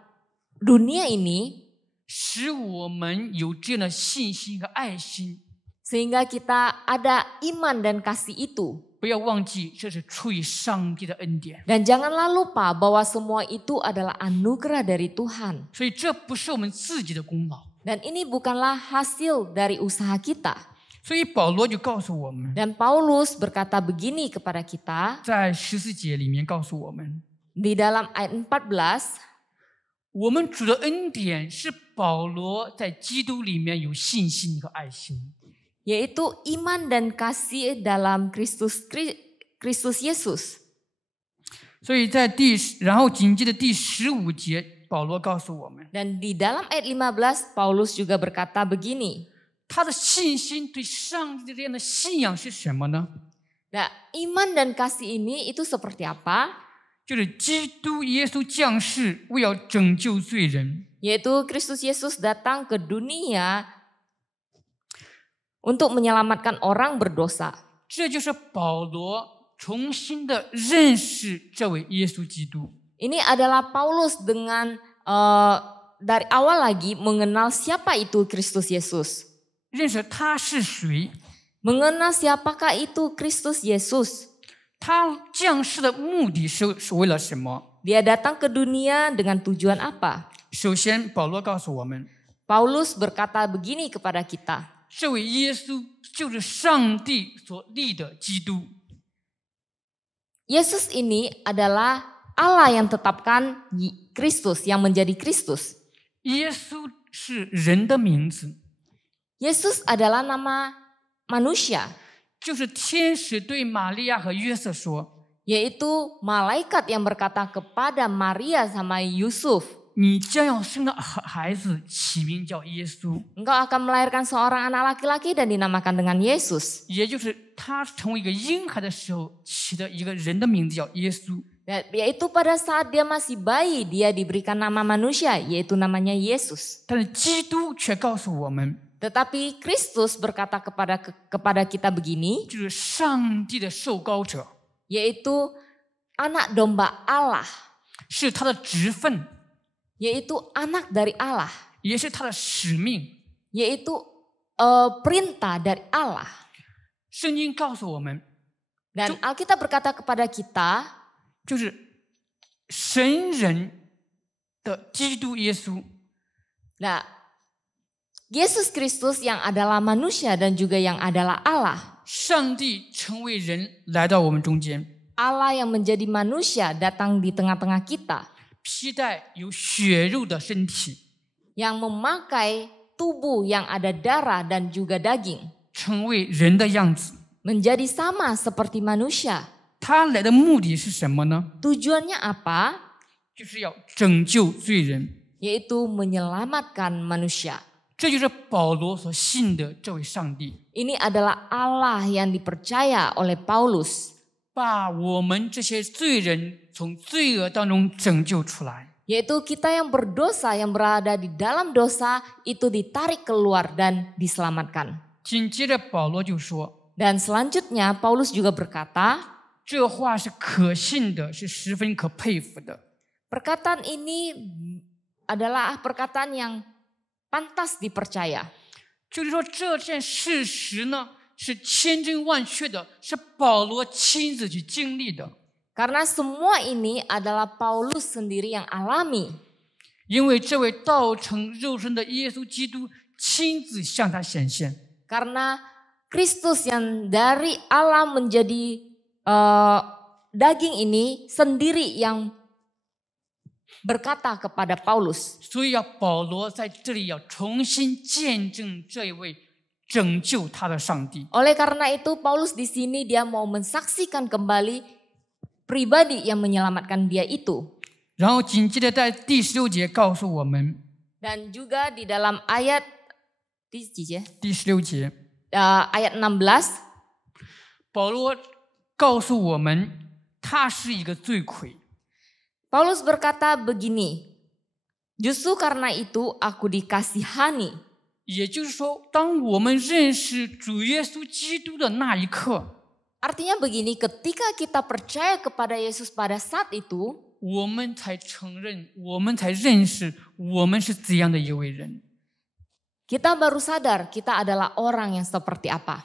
dunia ini. 使我们有这样的信心和爱心。 Sehingga kita ada iman dan kasih itu. 不要忘记，这是出于上帝的恩典。 Dan janganlah lupa bahwa semua itu adalah anugerah dari Tuhan. 所以这不是我们自己的功劳。 Dan ini bukanlah hasil dari usaha kita. 所以保罗就告诉我们， Dan Paulus berkata begini kepada kita 在14节里面告诉我们， di dalam ayat 14. 我们主的恩典是保罗在基督里面有信心和爱心。 Yaitu iman dan kasih dalam Kristus Yesus. 所以然后紧接着第15节，保罗告诉我们， Dan di dalam ayat 15 Paulus juga berkata begini. 他的信心对上帝的这样的信仰是什么呢？ Nah, iman dan kasih ini itu seperti apa? 就是基督耶稣降世，为要拯救罪人。 Yaitu Kristus Yesus datang ke dunia untuk menyelamatkan orang berdosa. 这就是保罗重新的认识这位耶稣基督。 Ini adalah Paulus dengan dari awal lagi mengenal siapa itu Kristus Yesus. 认识他是谁， Mengenal siapakah itu Kristus Yesus. 他降世的目的是为了什么？ Dia datang ke dunia dengan tujuan apa? 首先，保罗告诉我们， Paulus berkata begini kepada kita. 这位耶稣就是上帝所立的基督。 Yesus ini adalah Allah yang tetapkan Kristus, yang menjadi Kristus. 耶稣是人的名字， Yesus adalah nama manusia, 就是天使对玛利亚和约瑟说， yaitu malaikat yang berkata kepada Maria sama Yusuf. 你将要生的孩子起名叫耶稣， engkau akan melahirkan seorang anak laki-laki dan dinamakan dengan Yesus. 也就是他成为一个婴孩的时候起的一个人的名字叫耶稣。 Yaitu pada saat dia masih bayi, dia diberikan nama manusia, yaitu namanya Yesus. 但是基督却告诉我们， Tetapi Kristus berkata kepada kita begini, 就是上帝的受膏者， yaitu anak domba Allah, 是他的职分， yaitu anak dari Allah, 也是他的使命。 yaitu perintah dari Allah. 圣经告诉我们， Dan Alkitab berkata kepada kita, 就是神人的基督耶稣， nah, Yesus Kristus yang adalah manusia dan juga yang adalah Allah. 上帝成为人来到我们中间， Allah yang menjadi manusia datang di tengah-tengah kita, 披戴有血肉的身体， yang memakai tubuh yang ada darah dan juga daging, 成为人的样子。 menjadi sama seperti manusia. 他来的目的是什么呢？ Tujuannya apa? 就是要拯救罪人。 Yaitu menyelamatkan manusia. 这就是保罗所信的这位上帝， Ini adalah Allah yang dipercaya oleh Paulus, 把我们这些罪人从罪恶当中拯救出来。 yaitu kita yang berdosa, yang berada di dalam dosa itu ditarik keluar dan diselamatkan. 紧接着保罗就说， Dan selanjutnya Paulus juga berkata, 这话是可信的，是十分可佩服的。 perkataan ini adalah perkataan yang pantas dipercaya. 就是说这件事实呢，是千真万确的，是保罗亲自去经历的。 Karena semua ini adalah Paulus sendiri yang alami. 因为这位道成肉身的耶稣基督亲自向他显现。 Karena Kristus yang dari Allah menjadi daging ini sendiri yang berkata kepada Paulus. 所以保罗在这里要重新见证这一位拯救他的上帝。 Oleh karena itu Paulus di sini dia mau mensaksikan kembali pribadi yang menyelamatkan dia itu. 然后紧接着在第16节告诉我们， Dan juga di dalam ayat 第16节， ayat 16, 保罗告诉我们，他是一个罪魁。 Paulus berkata begini, justru karena itu aku dikasihani. 也就是说，当我们认识主耶稣基督的那一刻， Artinya begini, ketika kita percaya kepada Yesus pada saat itu, 我们才承认，我们才认识我们是怎样的一位人。 kita baru sadar kita adalah orang yang seperti apa.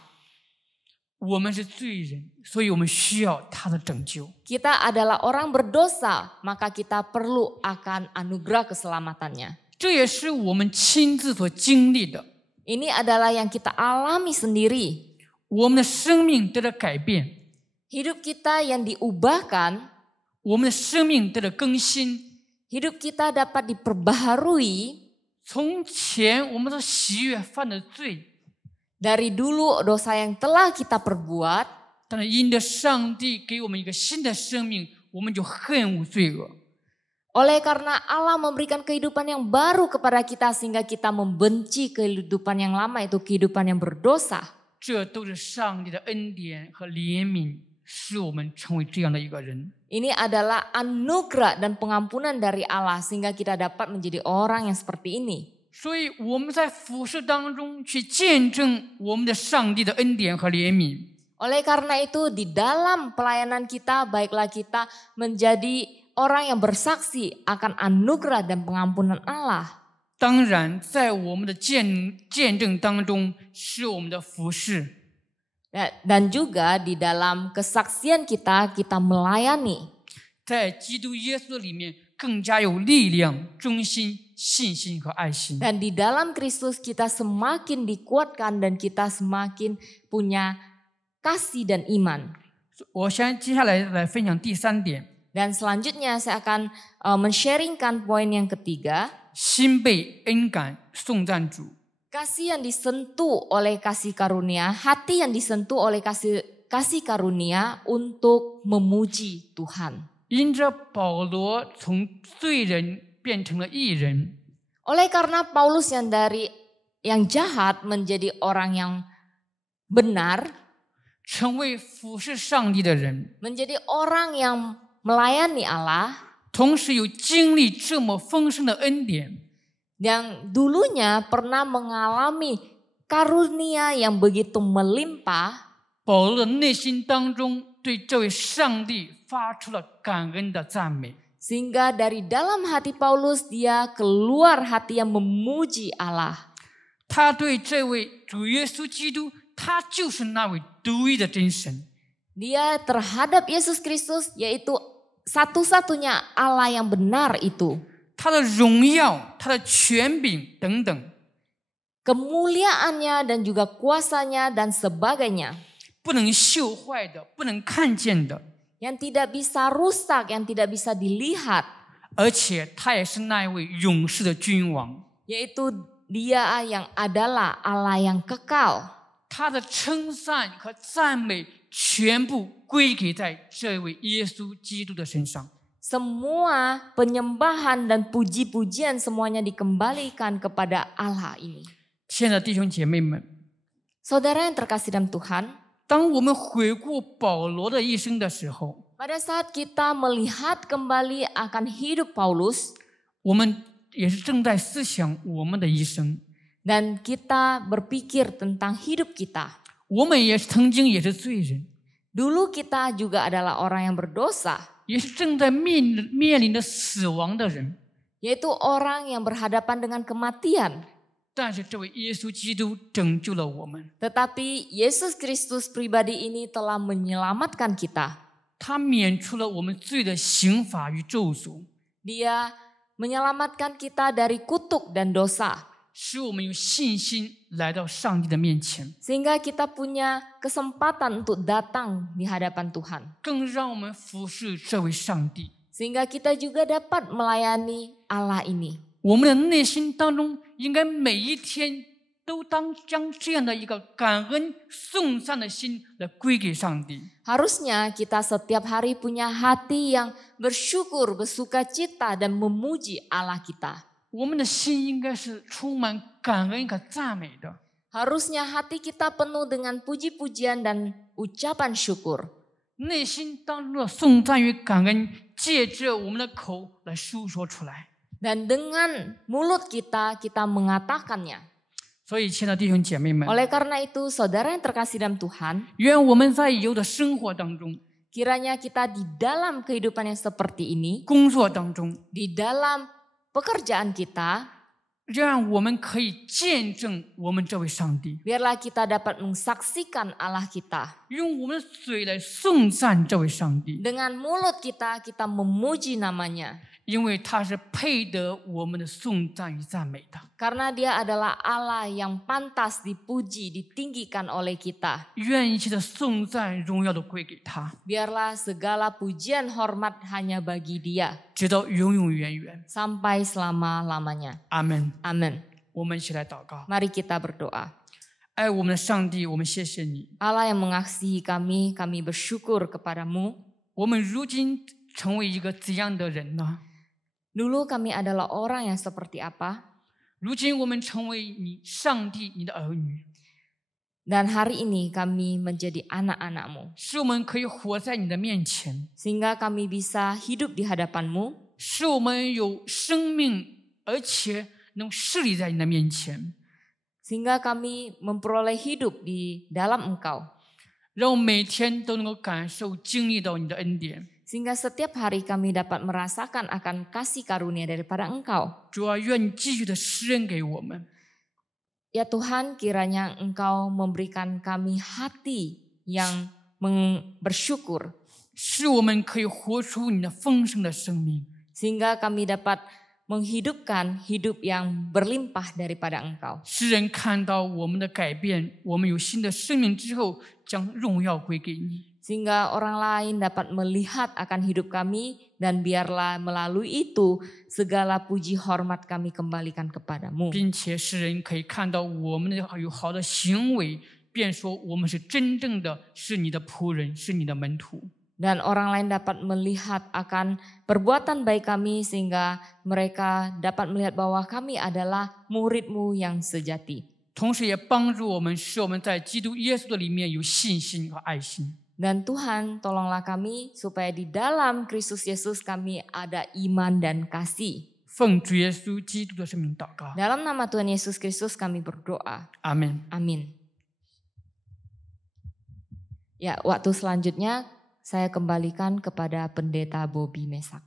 我们是罪人，所以我们需要他的拯救。 Kita adalah orang berdosa, maka kita perlu akan anugerah keselamatannya. 这也是我们亲自所经历的。 Ini adalah yang kita alami sendiri. 我们的生命得到改变， Hidup kita yang diubahkan, 我们的生命得到更新。 hidup kita dapat diperbaharui. 从前我们所喜悦犯的罪， Dari dulu dosa yang telah kita perbuat, 但是因着上帝给我们一个新的生命，我们就恨恶罪恶。 oleh karena Allah memberikan kehidupan yang baru kepada kita sehingga kita membenci kehidupan yang lama, itu kehidupan yang berdosa. 这都是上帝的恩典和怜悯，使我们成为这样的一个人。 Ini adalah anugerah dan pengampunan dari Allah sehingga kita dapat menjadi orang yang seperti ini. 所以我们在服事当中去见证我们的上帝的恩典和怜悯。 Oleh karena itu di dalam pelayanan kita, baiklah kita menjadi orang yang bersaksi akan anugerah dan pengampunan Allah. 当然，在我们的见证当中，是我们的服事。 Dan juga di dalam kesaksian kita, kita melayani. 在基督耶稣里面更加有力量、忠心、信心和爱心。 Dan di dalam Kristus kita semakin dikuatkan dan kita semakin punya kasih dan iman. 我接下来分享第3点， Dan selanjutnya saya akan men-sharingkan poin yang ketiga. 心被恩感颂赞主。 Kasih yang disentuh oleh kasih karunia, hati yang disentuh oleh kasih karunia untuk memuji Tuhan. 因着保罗从罪人变成了义人。 Oleh karena Paulus yang jahat menjadi orang yang benar, 成为服侍上帝的人， menjadi orang yang melayani Allah, 同时有经历这么丰盛的恩典， yang dulunya pernah mengalami karunia yang begitu melimpah, 保罗的内心当中对这位上帝发出了感恩的赞美。 sehingga dari dalam hati Paulus dia keluar hati yang memuji Allah. 他对这位主耶稣基督，他就是那位独一的真神。 Dia terhadap Yesus Kristus, yaitu satu-satunya Allah yang benar itu. 他的荣耀、他的权柄等等， Kemuliaannya dan juga kuasanya dan sebagainya. 不能朽坏的，不能看见的， Yang tidak bisa rusak, yang tidak bisa dilihat. 而且他也是那一位勇士的君王。 Yaitu dia yang adalah Allah yang kekal. 他的称赞和赞美全部归给在这位耶稣基督的身上。 Semua penyembahan dan puji-pujian semuanya dikembalikan kepada Allah ini. 亲爱的弟兄姐妹们， Saudara yang terkasih dalam Tuhan, 当我们回顾保罗的一生的时候， pada saat kita melihat kembali akan hidup Paulus, 我们也是正在思想我们的一生。 dan kita berpikir tentang hidup kita. 我们也是曾经也是罪人， Dulu kita juga adalah orang yang berdosa, 也是正在面临着死亡的人。 yaitu orang yang berhadapan dengan kematian. 但是这位耶稣基督拯救了我们， Tetapi Yesus Kristus pribadi ini telah menyelamatkan kita. 他免除了我们罪的刑罚与咒诅， Dia menyelamatkan kita dari kutuk dan dosa, 使我们有信心来到上帝的面前， sehingga kita punya kesempatan untuk datang di hadapan Tuhan. 更让我们服侍这位上帝。 Sehingga kita juga dapat melayani Allah ini. 我们的内心当中应该每一天都将这样的一个感恩颂赞的心来归给上帝。 Harusnya kita setiap hari punya hati yang bersyukur, bersukacita dan memuji Allah kita. 我们的心应该是充满感恩和赞美的。 Harusnya hati kita penuh dengan puji-pujian dan ucapan syukur. 内心当中的颂赞与感恩，借着我们的口来述说出来。 Dan dengan mulut kita mengatakannya. 所以，亲爱的弟兄姐妹们， Oleh karena itu, saudara yang terkasih dalam Tuhan, 愿我们在以后的生活当中、 kiranya kita di dalam kehidupan yang seperti ini, 工作当中， di dalam pekerjaan kita, 让我们可以见证我们这位上帝， biarlah kita dapat mensaksikan Allah kita. 用我们的嘴来颂赞这位上帝， Dengan mulut kita memuji namanya. 因为他是配得我们的颂赞与赞美的。 Karena dia adalah Allah yang pantas dipuji, ditinggikan oleh kita. 愿一切的颂赞、荣耀都归给他， Biarlah segala pujian hormat hanya bagi dia. 直到永永远远。 Sampai selama-lamanya. 阿门。 Amin. 我们一起来祷告。 Mari kita berdoa. 爱我们的上帝，我们谢谢你。 Allah yang mengasihi kami bersyukur kepadamu. 我们如今成为一个怎样的人呢？ Dulu kami adalah orang yang seperti apa? 如今我们成为你上帝你的儿女， Dan hari ini kami menjadi anak-anak-Mu. 使我们可以活在你的面前， Sehingga kami bisa hidup di hadapan-Mu. 使我们有生命，而且能侍立在你的面前， Sehingga kami memperoleh hidup di dalam Engkau. 让我们每天都能够感受、经历到你的恩典。 Sehingga setiap hari kami dapat merasakan akan kasih karunia daripada Engkau. 主啊，愿你继续的施恩给我们， Ya Tuhan, kiranya Engkau memberikan kami hati yang bersyukur. 使我们可以活出你的丰盛的生命， Sehingga kami dapat menghidupkan hidup yang berlimpah daripada Engkau. 使人看到我们的改变，我们有新的生命之后，将荣耀归给你。 Sehingga orang lain dapat melihat akan hidup kami dan biarlah melalui itu segala puji hormat kami kembalikan kepadamu. 并且使人可以看到我们的有好的行为，便说我们是真正的是你的仆人，是你的门徒。Dan orang lain dapat melihat akan perbuatan baik kami sehingga mereka dapat melihat bahwa kami adalah murid-Mu yang sejati. 同时也帮助我们，使我们在基督耶稣的里面有信心和爱心。 Dan Tuhan tolonglah kami supaya di dalam Kristus Yesus kami ada iman dan kasih. 奉主耶稣基督的圣名祷告， Dalam nama Tuhan Yesus Kristus kami berdoa. 阿门。 Amin. Ya, waktu selanjutnya saya kembalikan kepada Pendeta Bobby Mesak.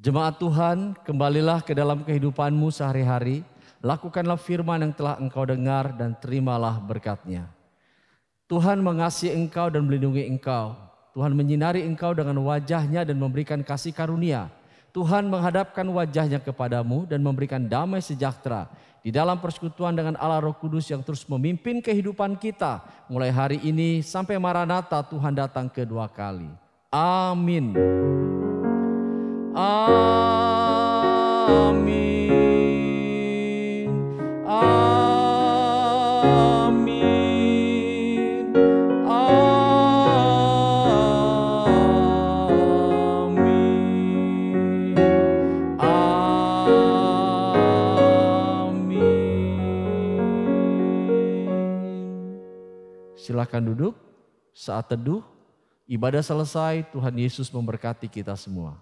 Jemaat Tuhan, kembalilah ke dalam kehidupanmu sehari-hari. Lakukanlah firman yang telah engkau dengar dan terimalah berkat-Nya. Tuhan mengasihi engkau dan melindungi engkau. Tuhan menyinari engkau dengan wajah-Nya dan memberikan kasih karunia. Tuhan menghadapkan wajah-Nya kepadamu dan memberikan damai sejahtera di dalam persekutuan dengan Allah Roh Kudus yang terus memimpin kehidupan kita mulai hari ini sampai Maranatha Tuhan datang kedua kali. Amin. Amin. Amin. Amin. Amin. Silakan duduk. Saat teduh, ibadah selesai, Tuhan Yesus memberkati kita semua.